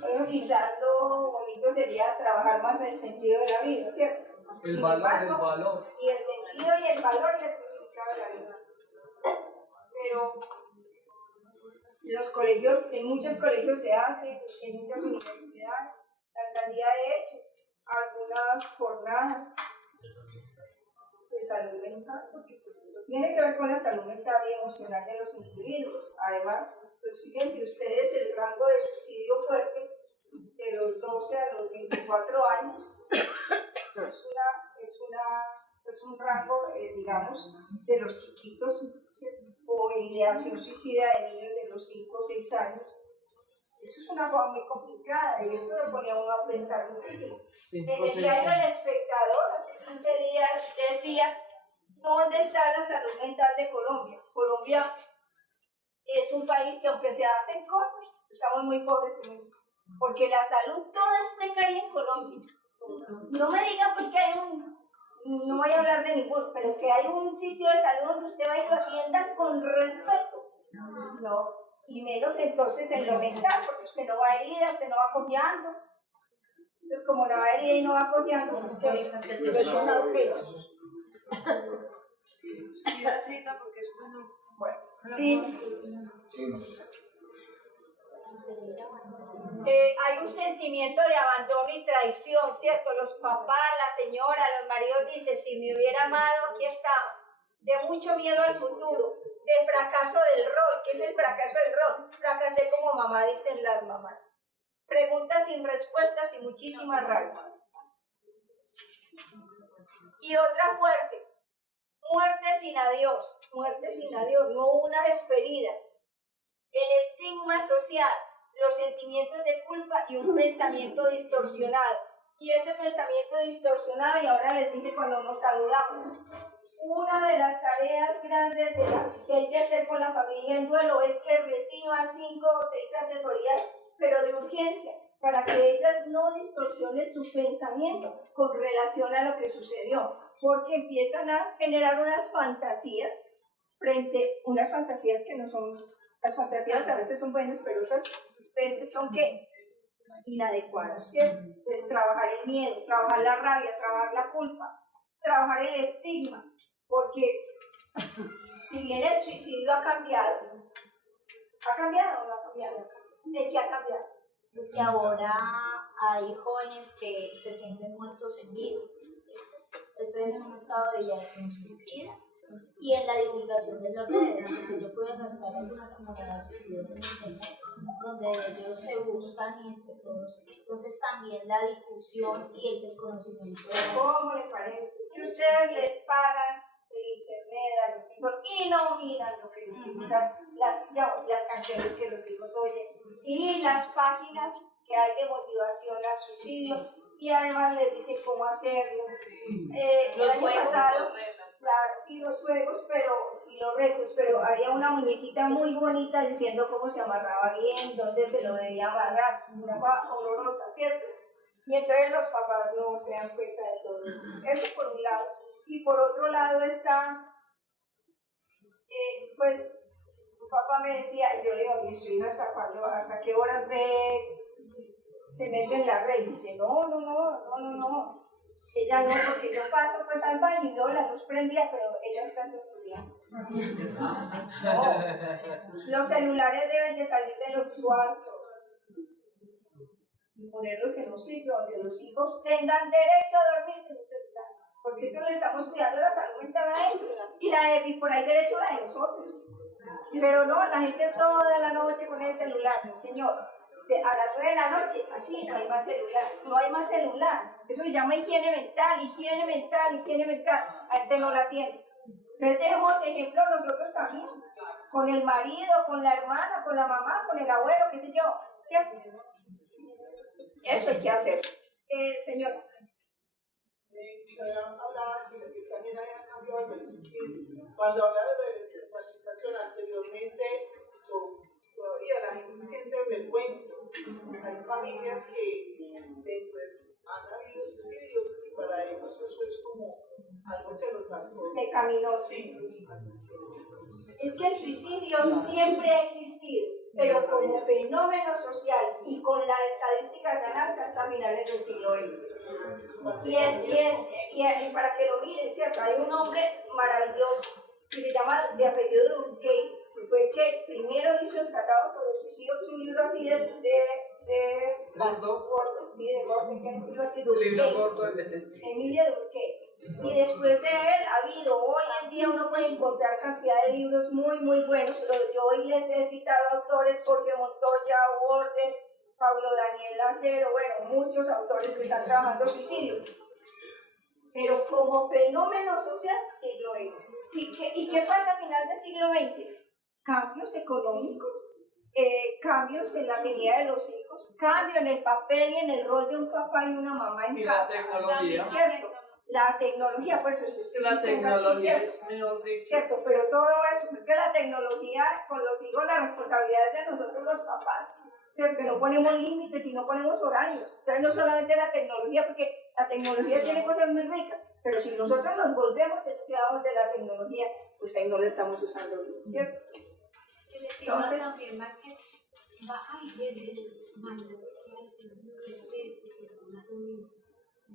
Bueno, quizás lo bonito sería trabajar más en el sentido de la vida, ¿cierto? El valor. Y el sentido y el valor y el significado de la vida. Pero los colegios, en muchos colegios se hace, en muchas universidades, la alcaldía de hecho, algunas jornadas de salud mental, porque pues esto tiene que ver con la salud mental y emocional de los individuos. Además, pues fíjense ustedes el rango de suicidio fuerte de los 12 a los 24 años es un rango, digamos, de los chiquitos, ¿cierto? O ideación suicida de niños de los 5 o 6 años. Eso es una forma muy complicada y eso lo ponía uno a pensar muchísimo. En el diario El Espectador, hace 15 días, decía: ¿dónde está la salud mental de Colombia? Colombia es un país que, aunque se hacen cosas, estamos muy pobres en eso. Porque la salud toda es precaria en Colombia. No me digan pues que hay no voy a hablar de ninguno, pero que hay un sitio de salud donde usted va y lo atiendan con respeto. No, y menos entonces en lo mental, porque usted no va herida, usted no va cojeando. Entonces, como no va herida y no va cojeando, pues que es una urgencia. Bueno, sí. Hay un sentimiento de abandono y traición, ¿cierto? Los papás, la señora, los maridos dicen: si me hubiera amado, aquí estaba. De mucho miedo al futuro, de fracaso del rol. ¿Qué es el fracaso del rol? Fracasé como mamá, dicen las mamás. Preguntas sin respuestas y muchísima rabia. Y otra fuerte: muerte sin adiós, no una despedida. El estigma social, los sentimientos de culpa y un pensamiento distorsionado. Y ese pensamiento distorsionado, y ahora les dije cuando nos saludamos, una de las tareas grandes que hay que hacer con la familia en duelo es que reciban 5 o 6 asesorías, pero de urgencia, para que ellas no distorsionen su pensamiento con relación a lo que sucedió, porque empiezan a generar unas fantasías unas fantasías que no son, las fantasías a veces son buenas, pero otras veces son ¿qué? Inadecuadas, ¿cierto? Entonces trabajar el miedo, trabajar la rabia, trabajar la culpa, trabajar el estigma, porque si bien el suicidio ha cambiado o no ha cambiado, ¿de qué ha cambiado? Pues que ahora hay jóvenes que se sienten muertos en vida, ¿cierto? Eso es un estado de ideación suicida. Y en la divulgación de los redes, donde yo puedo arrastrar algunas comunidades suicidas en internet, donde ellos se buscan y entre todos. Entonces también la difusión y el desconocimiento. ¿Cómo le parece? Es que ustedes les pagan el internet a los hijos y no miran lo que los hijos hacen, las canciones que los hijos oyen y las páginas que hay de motivación al suicidio, y además les dicen cómo hacerlo. El año pasado, sí, los juegos y los retos, pero había una muñequita muy bonita diciendo cómo se amarraba bien, dónde se lo debía amarrar, una cosa horrorosa, ¿cierto? Y entonces los papás no se dan cuenta de todo eso. Eso por un lado. Y por otro lado está, pues, mi papá me decía, y yo le digo a mi hija, ¿hasta qué horas se mete en la red? Y dice, no. Ella no, porque yo paso pues al baño y no, la luz prendía, pero ella está estudiando. No, los celulares deben de salir de los cuartos y ponerlos en un sitio donde los hijos tengan derecho a dormirse en un celular, porque eso le estamos cuidando la salud mental a ellos, y por ahí derecho a nosotros. Pero no, la gente es toda la noche con el celular, no señor. A las 9 de la noche, aquí no hay más celular, eso se llama higiene mental, la gente no la tiene. Entonces tenemos ejemplo nosotros también, con el marido, con la hermana, con la mamá, con el abuelo, qué sé yo, ¿cierto? Eso hay que hacer. Señora. Cuando hablaba de la estigmatización anteriormente, todavía la gente siente vergüenza. Hay familias que han habido suicidios y para ellos eso es como algo que los pasó. Pecaminoso. Sí. es que el suicidio siempre ha existido, pero como fenómeno social y con la estadística tan alta a finales del siglo XX. Y para que lo miren, ¿cierto? Hay un hombre maravilloso que se llama de apellido Durkheim, que fue el que primero hizo el tratado sobre el suicidio, que es un libro así Gordo, sí, de Gordo, que es así, Durkheim, Emilio Durkheim. Y después de él ha habido, hoy en día uno puede encontrar cantidad de libros muy, muy buenos. Yo hoy les he citado autores, Jorge Montoya, Worder, Pablo Daniel Lacero, bueno, muchos autores que están trabajando suicidio. Pero como fenómeno social, siglo XX. ¿Y qué pasa a final del siglo XX? Cambios económicos, cambios en la venida de los hijos, cambio en el papel y en el rol de un papá y una mamá en casa. La tecnología. ¿Cierto? La tecnología, pues eso estoy La tecnología aquí, es mejor dicho. ¿cierto? Pero todo eso, es que la tecnología con los hijos, la responsabilidad es de nosotros los papás, ¿cierto? Que no ponemos límites y no ponemos horarios. Entonces no solamente la tecnología, porque la tecnología tiene cosas muy ricas, pero si nosotros nos volvemos esclavos de la tecnología, pues ahí no la estamos usando bien, ¿cierto? Entonces,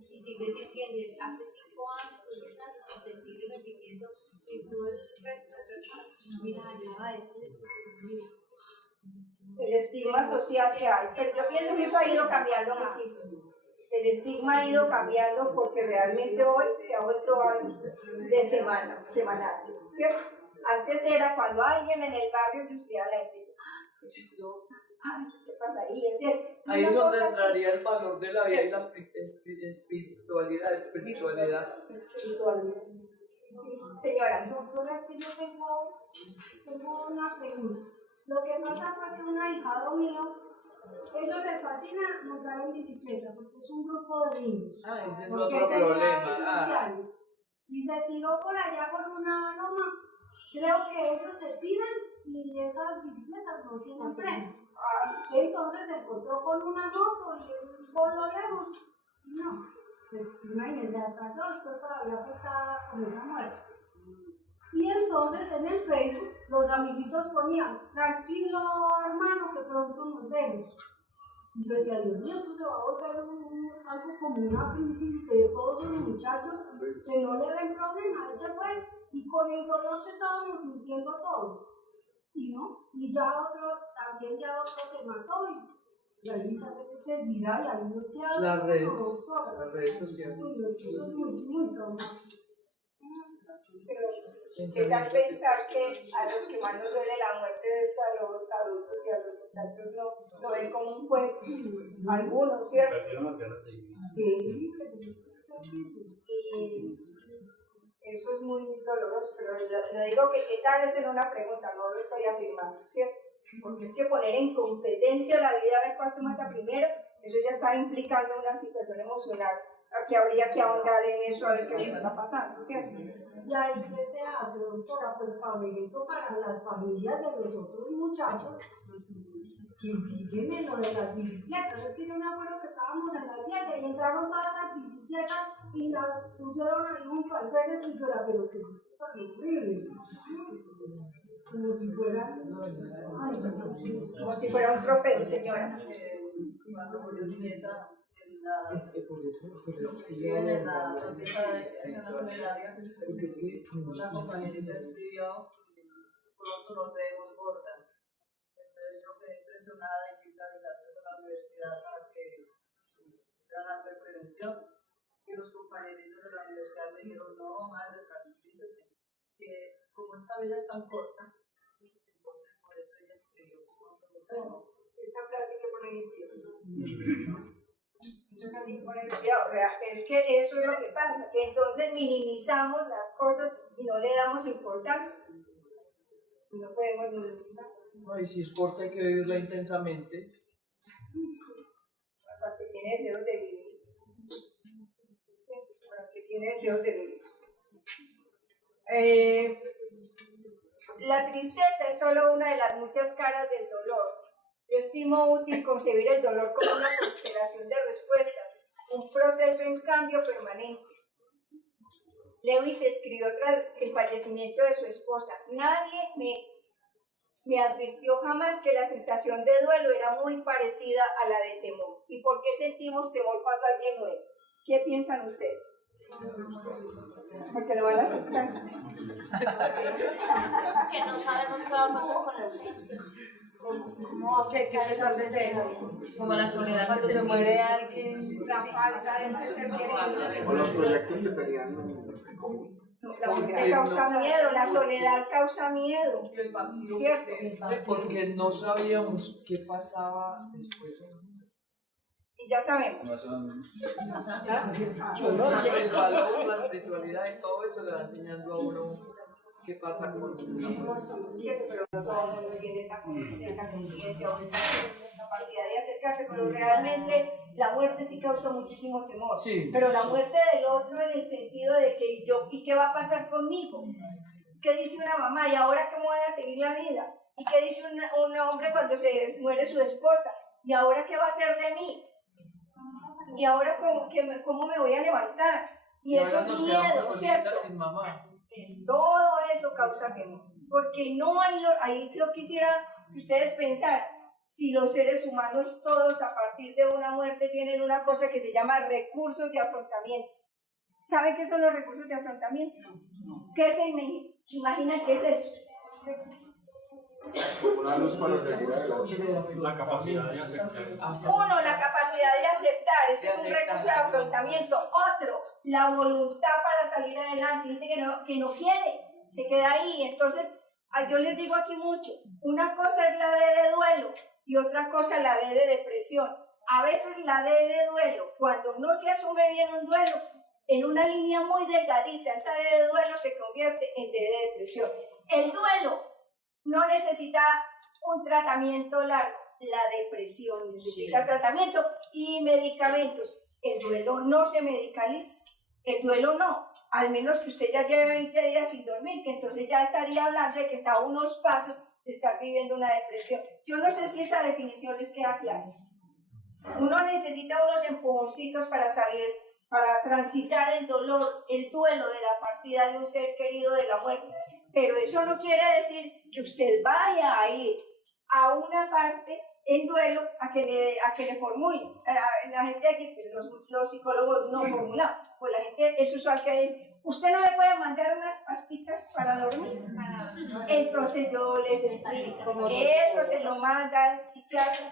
y sigue diciendo, hace 5 años, 10 años, se sigue repitiendo y todo el resto de personas, mira, ya va, el estigma social que hay, pero yo pienso que eso ha ido cambiando muchísimo. El estigma ha ido cambiando porque realmente hoy se ha vuelto algo de semanal, ¿cierto? Antes era cuando alguien en el barrio se suicidaba, la gente dice, se suicidó, ¿qué pasaría? ¿Cierto? Ahí es donde entraría el valor de la vida y la espiritualidad. Sí, señora. Doctora, es que yo tengo una pregunta. Lo que pasa fue que un ahijado mío, ellos les fascina montar en bicicleta porque es un grupo de niños. Ese es otro problema. Y se tiró por allá por una loma. Creo que ellos se tiran y esas bicicletas no tienen freno. Entonces se encontró con una moto y él voló lejos. No, pues imagínense, hasta yo estoy todavía afectada con esa muerte. Y entonces en el Facebook los amiguitos ponían, tranquilo hermano, que pronto nos vemos. Y yo decía, Dios mío, esto se va a volver algo como una crisis de todos los muchachos que no le ven problema. Él se fue y con el dolor que estábamos sintiendo todos. Y no, y también otro se mató y ahí seguirá y ahí no te hace. Las redes sociales. Eso es muy traumático. ¿Qué tal pensar que a los que más nos duele la muerte es a los adultos y a los muchachos no ven como un juego? Algunos, ¿cierto? Sí. Eso es muy doloroso, pero le digo que qué tal es en una pregunta, no lo estoy afirmando, ¿cierto? Porque es que poner en competencia la vida de cuál se mata primero, eso ya está implicando una situación emocional. Aquí habría que ahondar en eso a ver qué está pasando, ¿cierto? Y ahí qué se hace, doctora, pues por ejemplo para las familias de los otros muchachos que siguen en lo de las bicicletas. Es que yo me acuerdo que estábamos en la iglesia y entraron todas las bicicletas y las pusieron ahí junto al féretro y yo era, pero que es tan horrible. Como si fuera, como si fuera un trofeo, señora. En la propiedad de la funeraria, una compañerita escribió, pronto nos vemos gorda. Entonces yo quedé impresionada y quise avisarles a la universidad para que hicieran algo de prevención. Y los compañeritos de la universidad me dijeron, no, madre, tranquilícese, que como esta vida es tan corta, entonces por eso ella escribió. Esa frase que pone en el es que eso es lo que pasa, que entonces minimizamos las cosas y no le damos importancia. No podemos minimizar. No, y si es corta hay que vivirla intensamente. Aparte tiene deseos de vivir. Aparte tiene deseos de vivir. La tristeza es solo una de las muchas caras del dolor. Yo estimo útil concebir el dolor como una constelación de respuestas, un proceso en cambio permanente. Lewis escribió tras el fallecimiento de su esposa: nadie me advirtió jamás que la sensación de duelo era muy parecida a la de temor. ¿Y por qué sentimos temor cuando alguien muere? ¿Qué piensan ustedes? Porque lo van a asustar. Que no sabemos qué va a pasar con la ausencia. Como que pesar de cero, como la soledad cuando se muere alguien, La falta de ese ser querido. O los proyectos que tenían en común. La muerte causa miedo, la soledad causa miedo, ¿cierto? Porque no sabíamos qué pasaba después. Y ya sabemos. Yo no sé. El valor, la espiritualidad y todo eso le va enseñando a uno qué pasa con uno. Cierto, pero no todo el mundo tiene esa conciencia o esa capacidad de acercarse, pero realmente la muerte sí causa muchísimo temor. Sí. Pero la muerte del otro en el sentido de que yo, ¿y qué va a pasar conmigo? ¿Qué dice una mamá? ¿Y ahora cómo voy a seguir la vida? ¿Y qué dice un hombre cuando se muere su esposa? ¿Y ahora qué va a hacer de mí? ¿Y ahora cómo me voy a levantar? Y eso es miedo, ¿cierto? Sin mamá. Todo eso causa temor. Porque no hay, ahí yo quisiera que ustedes pensaran, si los seres humanos todos a partir de una muerte tienen una cosa que se llama recursos de afrontamiento. ¿Saben qué son los recursos de afrontamiento? ¿Qué se imaginan que es eso? La capacidad de aceptar. Uno, la capacidad de aceptar, ese es un recurso de afrontamiento. Otro, la voluntad para salir adelante. Gente que no quiere, se queda ahí. Entonces, yo les digo aquí mucho, una cosa es la D de duelo y otra cosa la D de depresión. A veces la D de duelo, cuando no se asume bien un duelo, en una línea muy delgadita, esa D de duelo se convierte en D de depresión. El duelo no necesita un tratamiento largo, la depresión necesita tratamiento y medicamentos. El duelo no se medicaliza, el duelo no, al menos que usted ya lleve 20 días sin dormir, que entonces ya estaría hablando de que está a unos pasos de estar viviendo una depresión. Yo no sé si esa definición les queda clara. Uno necesita unos empujoncitos para salir, para transitar el dolor, el duelo de la partida de un ser querido, de la muerte. Pero eso no quiere decir que usted vaya a ir a una parte en duelo a que le formule. La gente aquí, los psicólogos no formulan, pues la gente es usual que dice, usted no me puede mandar unas pastillas para dormir. Entonces yo les explico, eso se lo manda el psiquiatra.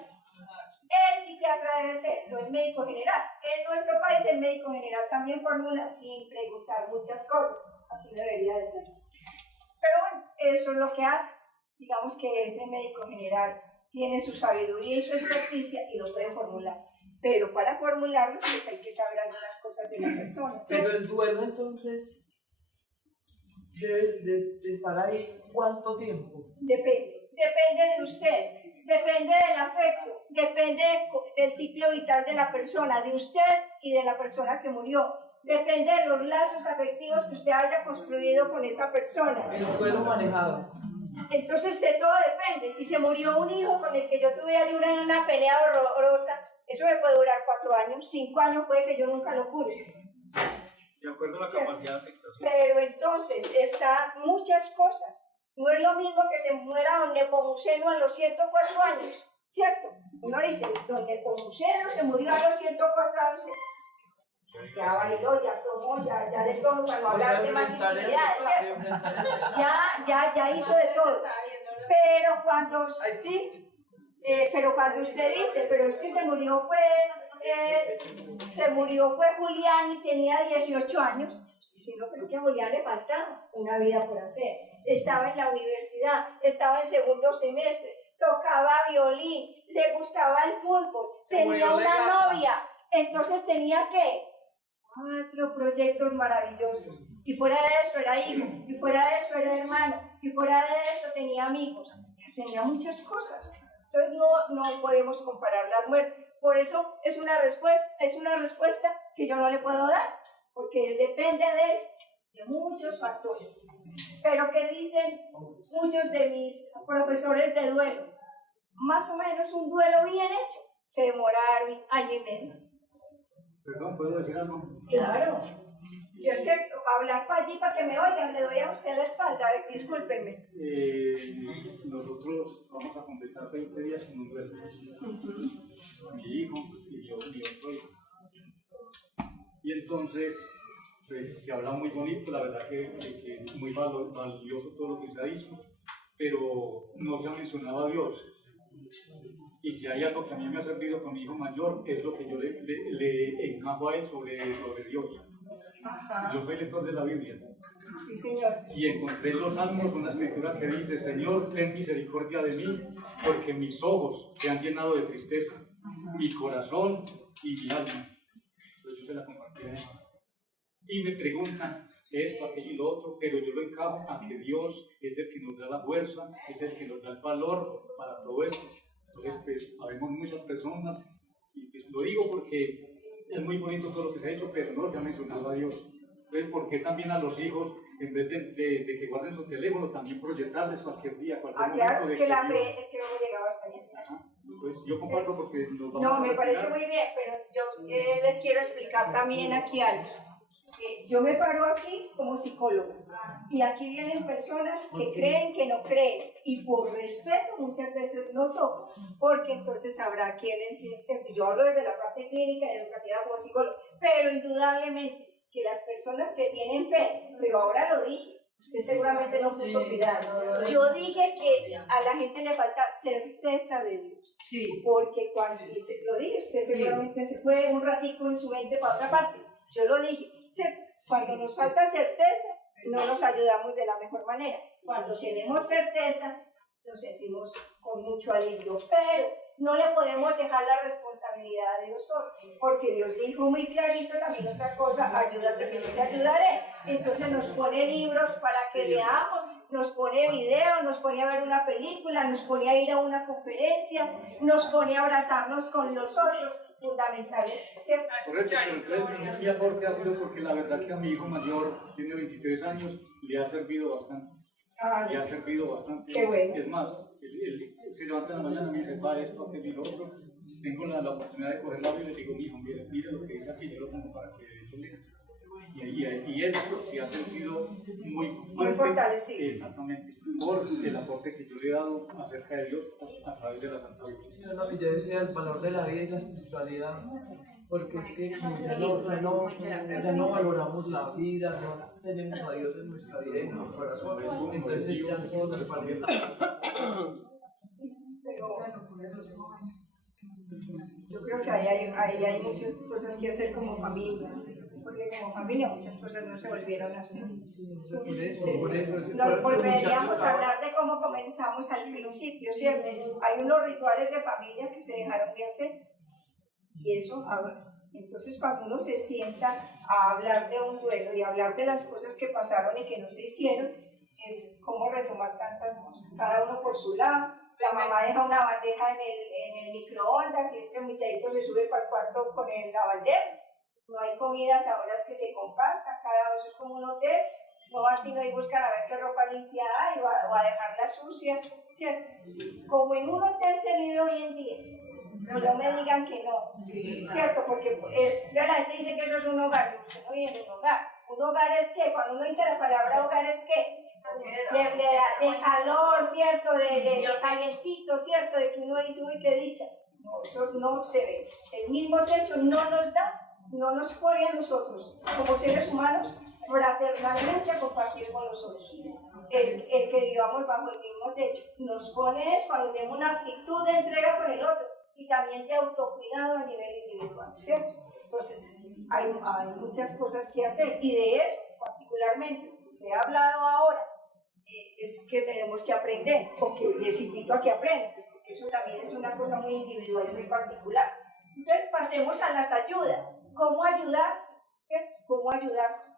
El psiquiatra debe ser, no el médico general. En nuestro país el médico general también formula sin preguntar muchas cosas, así debería de ser. Pero bueno, eso es lo que hace. Digamos que ese médico general tiene su sabiduría y su experticia y lo puede formular. Pero para formularlo, pues hay que saber algunas cosas de la persona. ¿Sí? Pero el duelo, entonces, de estar ahí, ¿cuánto tiempo? Depende de usted, depende del afecto, depende del ciclo vital de la persona, de usted y de la persona que murió. Depende de los lazos afectivos que usted haya construido con esa persona. El duelo manejado. Entonces de todo depende. Si se murió un hijo con el que yo tuviera una pelea horrorosa, eso me puede durar 4 años, 5 años puede que yo nunca lo cure. De acuerdo a la capacidad de aceptación. Pero entonces está muchas cosas. No es lo mismo que se muera don Nepomuceno a los 104 años, ¿cierto? Uno dice, don Nepomuceno se murió a los 104 años. Ya bailó, ya tomó, ya de todo, para no hablar de más intimidades, ¿cierto? Ya hizo de todo. Pero cuando, pero cuando usted dice, pero es que se murió fue Julián y tenía 18 años, sí, no, pero es que a Julián le faltaba una vida por hacer. Estaba en la universidad, estaba en segundo semestre, tocaba violín, le gustaba el fútbol, tenía una novia, entonces tenía que 4 proyectos maravillosos, y fuera de eso era hijo, y fuera de eso era hermano, y fuera de eso tenía amigos, o sea, tenía muchas cosas. Entonces no podemos comparar las muertes. Por eso es una respuesta que yo no le puedo dar, porque depende de muchos factores. Pero ¿qué dicen muchos de mis profesores de duelo? Más o menos un duelo bien hecho se demoraron 1 año y medio. Perdón, ¿puedo decir algo? Claro. Yo es que hablar para allí para que me oigan, le doy a usted la espalda, discúlpeme. Nosotros vamos a completar 20 días en un duelo. Mi hijo y yo, mi otro hijo. Y entonces, pues se habla muy bonito, la verdad que muy valioso todo lo que se ha dicho, pero no se ha mencionado a Dios. Y si hay algo que a mí me ha servido con mi hijo mayor, es lo que yo le encajo a él sobre Dios. Ajá. Yo soy lector de la Biblia. Sí, señor. Y encontré en los Salmos una escritura que dice: Señor, ten misericordia de mí, porque mis ojos se han llenado de tristeza, mi corazón y mi alma. Entonces yo se la compartí a él. Y me preguntan esto, aquello y lo otro, pero yo lo encajo a que Dios es el que nos da la fuerza, es el que nos da el valor para todo esto. Entonces, pues, habemos muchas personas, y pues, lo digo porque es muy bonito todo lo que se ha hecho, pero no se ha mencionado a Dios. Entonces, ¿por qué también a los hijos, en vez de que guarden su teléfono, también proyectarles cualquier día, cualquier momento? Claro, es que la fe es que no hemos llegado hasta allá. Pues yo comparto porque nos vamos No, a me parece muy bien, pero yo les quiero explicar también aquí algo. Yo me paro aquí como psicólogo y aquí vienen personas que creen, que no creen, y por respeto muchas veces no toco, porque entonces habrá quienes, yo hablo desde la parte clínica y educativa como psicólogo, pero indudablemente que las personas que tienen fe, pero ahora lo dije, usted seguramente no puso cuidado, yo dije que a la gente le falta certeza de Dios, Sí. porque cuando lo dije, usted seguramente se fue un ratico en su mente para otra parte, yo lo dije, ¿cierto? Cuando nos falta certeza, no nos ayudamos de la mejor manera. Cuando tenemos certeza, nos sentimos con mucho alivio, pero no le podemos dejar la responsabilidad a Dios solo, porque Dios dijo muy clarito también otra cosa: ayúdate que yo te ayudaré. Entonces nos pone libros para que leamos, nos pone videos, nos pone a ver una película, nos pone a ir a una conferencia, nos pone a abrazarnos con los otros, fundamentales, ¿cierto? Correcto, pero entonces mi aporte ha sido porque la verdad que a mi hijo mayor, tiene 23 años, le ha servido bastante. Le ha servido bastante. Qué bueno. Es más, él se levanta en la mañana y me dice: padre, esto, aquello y lo otro. Tengo la oportunidad de coger la Biblia y le digo: hijo, mira lo que dice aquí, yo lo pongo para que eso lea. Y esto se ha sentido muy fortalecido. Exactamente, por el aporte que yo le he dado acerca de Dios a través de la Santa Biblia. Sí, no, yo decía el valor de la vida y la espiritualidad, porque es que ya no valoramos la vida, no tenemos a Dios en nuestra vida y en nuestro corazón, entonces ya todos nos parecen. Yo creo que ahí hay muchas cosas que hacer como familia, porque como familia muchas cosas no se volvieron a hacer. Por eso nos volveríamos a hablar de cómo comenzamos al principio, ¿cierto? Hay unos rituales de familia que se dejaron de hacer, y eso ahora. Entonces, cuando uno se sienta a hablar de un duelo y hablar de las cosas que pasaron y que no se hicieron, es como retomar tantas cosas, cada uno por su lado. La mamá deja una bandeja en el microondas y este muchachito se sube para el cuarto con el lavandero. No hay comidas ahora que se compartan, cada uno es como un hotel, no va sino y buscan a ver qué ropa limpia hay o a dejarla sucia, ¿cierto? Como en un hotel se vive hoy en día, no me digan que no, ¿cierto? Porque ya la gente dice que eso es un hogar, usted no vive en un hogar. Un hogar es que, cuando uno dice la palabra hogar es que de calor, ¿cierto? De calientito, ¿cierto? De que uno dice, uy, qué dicha. No, eso no se ve. El mismo techo no nos da, no nos pone a nosotros, como seres humanos, fraternalmente a compartir con los otros. El que vivamos bajo el mismo techo. Nos pone es cuando tenemos una actitud de entrega con el otro y también de autocuidado a nivel individual, ¿cierto? Entonces, hay muchas cosas que hacer, y de eso, particularmente, que he hablado ahora, es que tenemos que aprender, porque les invito a que aprendan, porque eso también es una cosa muy individual y muy particular. Entonces, pasemos a las ayudas. ¿Cómo ayudarse? ¿Cierto? ¿Cómo ayudarse?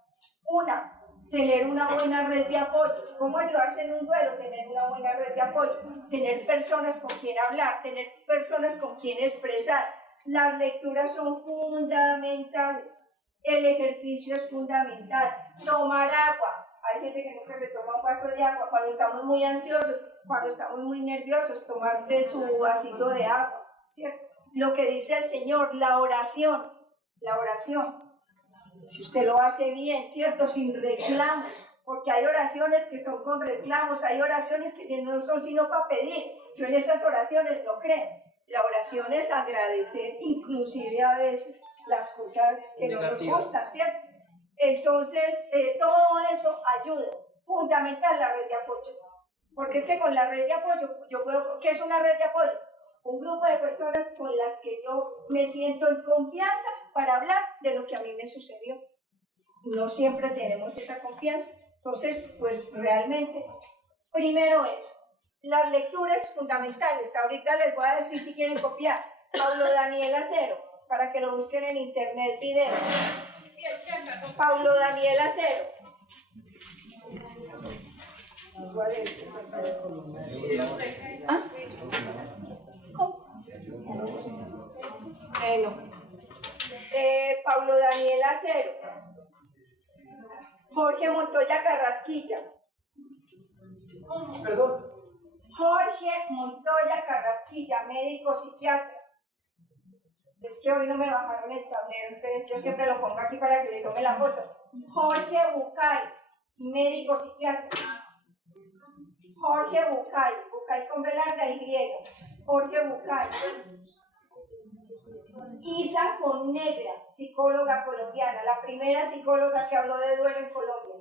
Una, tener una buena red de apoyo. ¿Cómo ayudarse en un duelo? Tener una buena red de apoyo, tener personas con quien hablar, tener personas con quien expresar. Las lecturas son fundamentales, el ejercicio es fundamental, tomar agua. Hay gente que nunca se toma un vaso de agua. Cuando estamos muy ansiosos, cuando estamos muy nerviosos, tomarse su vasito de agua, ¿cierto? Lo que dice el Señor, la oración. si usted lo hace bien, ¿cierto? Sin reclamos, porque hay oraciones que son con reclamos, hay oraciones que no son sino para pedir. Yo en esas oraciones no creo. La oración es agradecer, inclusive a veces, las cosas que no nos gustan, ¿cierto? Entonces, todo eso ayuda. Fundamental la red de apoyo. Porque es que con la red de apoyo, yo puedo, ¿qué es una red de apoyo? Un grupo de personas con las que yo me siento en confianza para hablar de lo que a mí me sucedió. No siempre tenemos esa confianza. Entonces, pues realmente, primero eso. Las lecturas fundamentales. Ahorita les voy a decir si quieren copiar. Paulo Daniel Acero, para que lo busquen en internet, videos. Paulo Daniel Acero. ¿Cuál es? ¿Ah? ¿Cómo? No. Paulo Daniel Acero. Jorge Montoya Carrasquilla. Perdón. Jorge Montoya Carrasquilla, médico psiquiatra. Es que hoy no me bajaron el tablero, entonces yo siempre lo pongo aquí para que le tome la foto. Jorge Bucay, médico psiquiatra. Jorge Bucay, Bucay con B larga y griega. Jorge Bucay. Isa Fonnegra, psicóloga colombiana, la primera psicóloga que habló de duelo en Colombia.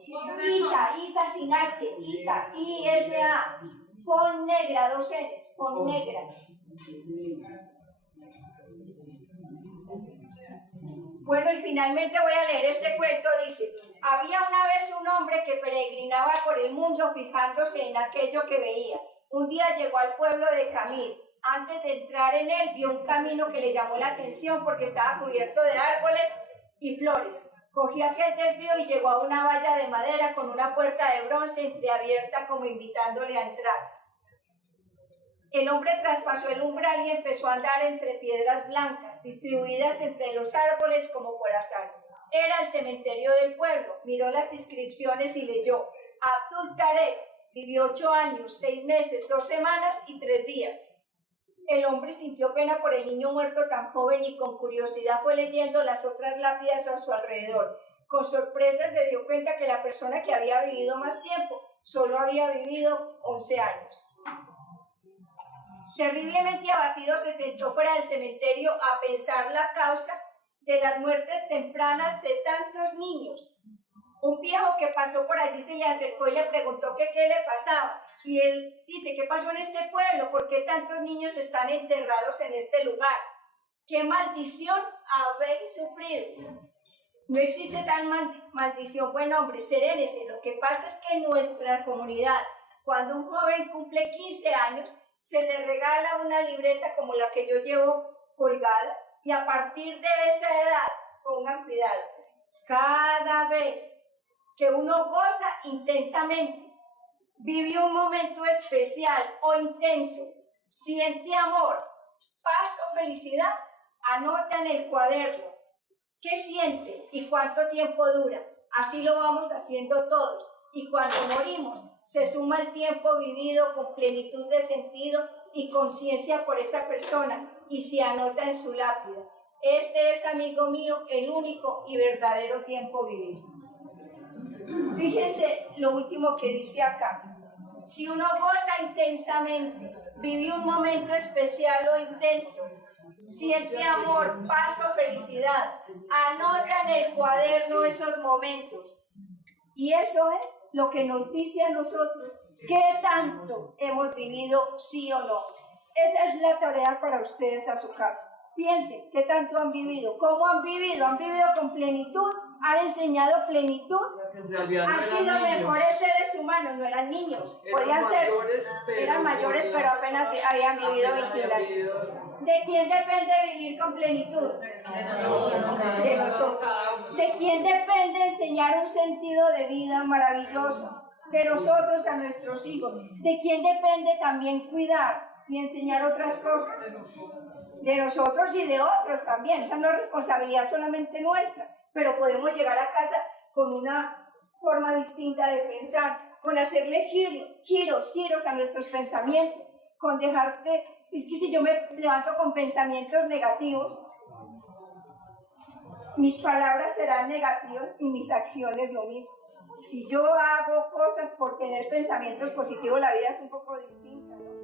Isa sin H, I-S-A. Fonnegra, 2 N's, Fonnegra. Bueno, y finalmente voy a leer este cuento. Dice: había una vez un hombre que peregrinaba por el mundo fijándose en aquello que veía. Un día llegó al pueblo de Camil. Antes de entrar en él, vio un camino que le llamó la atención porque estaba cubierto de árboles y flores. Cogió aquel desvío y llegó a una valla de madera con una puerta de bronce entreabierta como invitándole a entrar. El hombre traspasó el umbral y empezó a andar entre piedras blancas, distribuidas entre los árboles como por azar. Era el cementerio del pueblo. Miró las inscripciones y leyó: Abdul Tarek vivió 8 años, 6 meses, 2 semanas y 3 días. El hombre sintió pena por el niño muerto tan joven y con curiosidad fue leyendo las otras lápidas a su alrededor. Con sorpresa se dio cuenta que la persona que había vivido más tiempo solo había vivido 11 años. Terriblemente abatido se sentó fuera del cementerio a pensar la causa de las muertes tempranas de tantos niños. Un viejo que pasó por allí se le acercó y le preguntó que qué le pasaba. Y él dice: ¿qué pasó en este pueblo? ¿Por qué tantos niños están enterrados en este lugar? ¿Qué maldición habéis sufrido? No existe tal maldición, buen hombre, serénese. Lo que pasa es que en nuestra comunidad, cuando un joven cumple 15 años, se le regala una libreta como la que yo llevo colgada, y a partir de esa edad, pongan cuidado, cada vez que uno goza intensamente, vive un momento especial o intenso, siente amor, paz o felicidad, anota en el cuaderno qué siente y cuánto tiempo dura. Así lo vamos haciendo todos, y cuando morimos se suma el tiempo vivido con plenitud de sentido y conciencia por esa persona y se anota en su lápida: este es, amigo mío, el único y verdadero tiempo vivido. Fíjense lo último que dice acá: si uno goza intensamente, vive un momento especial o intenso, siente amor, paz o felicidad, anota en el cuaderno esos momentos. Y eso es lo que nos dice a nosotros qué tanto hemos vivido, sí o no. Esa es la tarea para ustedes a su casa. Piensen qué tanto han vivido, cómo han vivido con plenitud, han enseñado plenitud, han sido mejores seres humanos, no eran niños, podían ser, eran mayores, pero apenas habían vivido 21 años. ¿De quién depende vivir con plenitud? De nosotros. ¿De quién depende enseñar un sentido de vida maravilloso? De nosotros a nuestros hijos. ¿De quién depende también cuidar y enseñar otras cosas? De nosotros y de otros también. Esa no es responsabilidad solamente nuestra, pero podemos llegar a casa con una forma distinta de pensar, con hacerle giros a nuestros pensamientos, con dejar de... Es que si yo me levanto con pensamientos negativos, mis palabras serán negativas y mis acciones lo mismo. Si yo hago cosas por tener pensamientos positivos, la vida es un poco distinta, ¿no?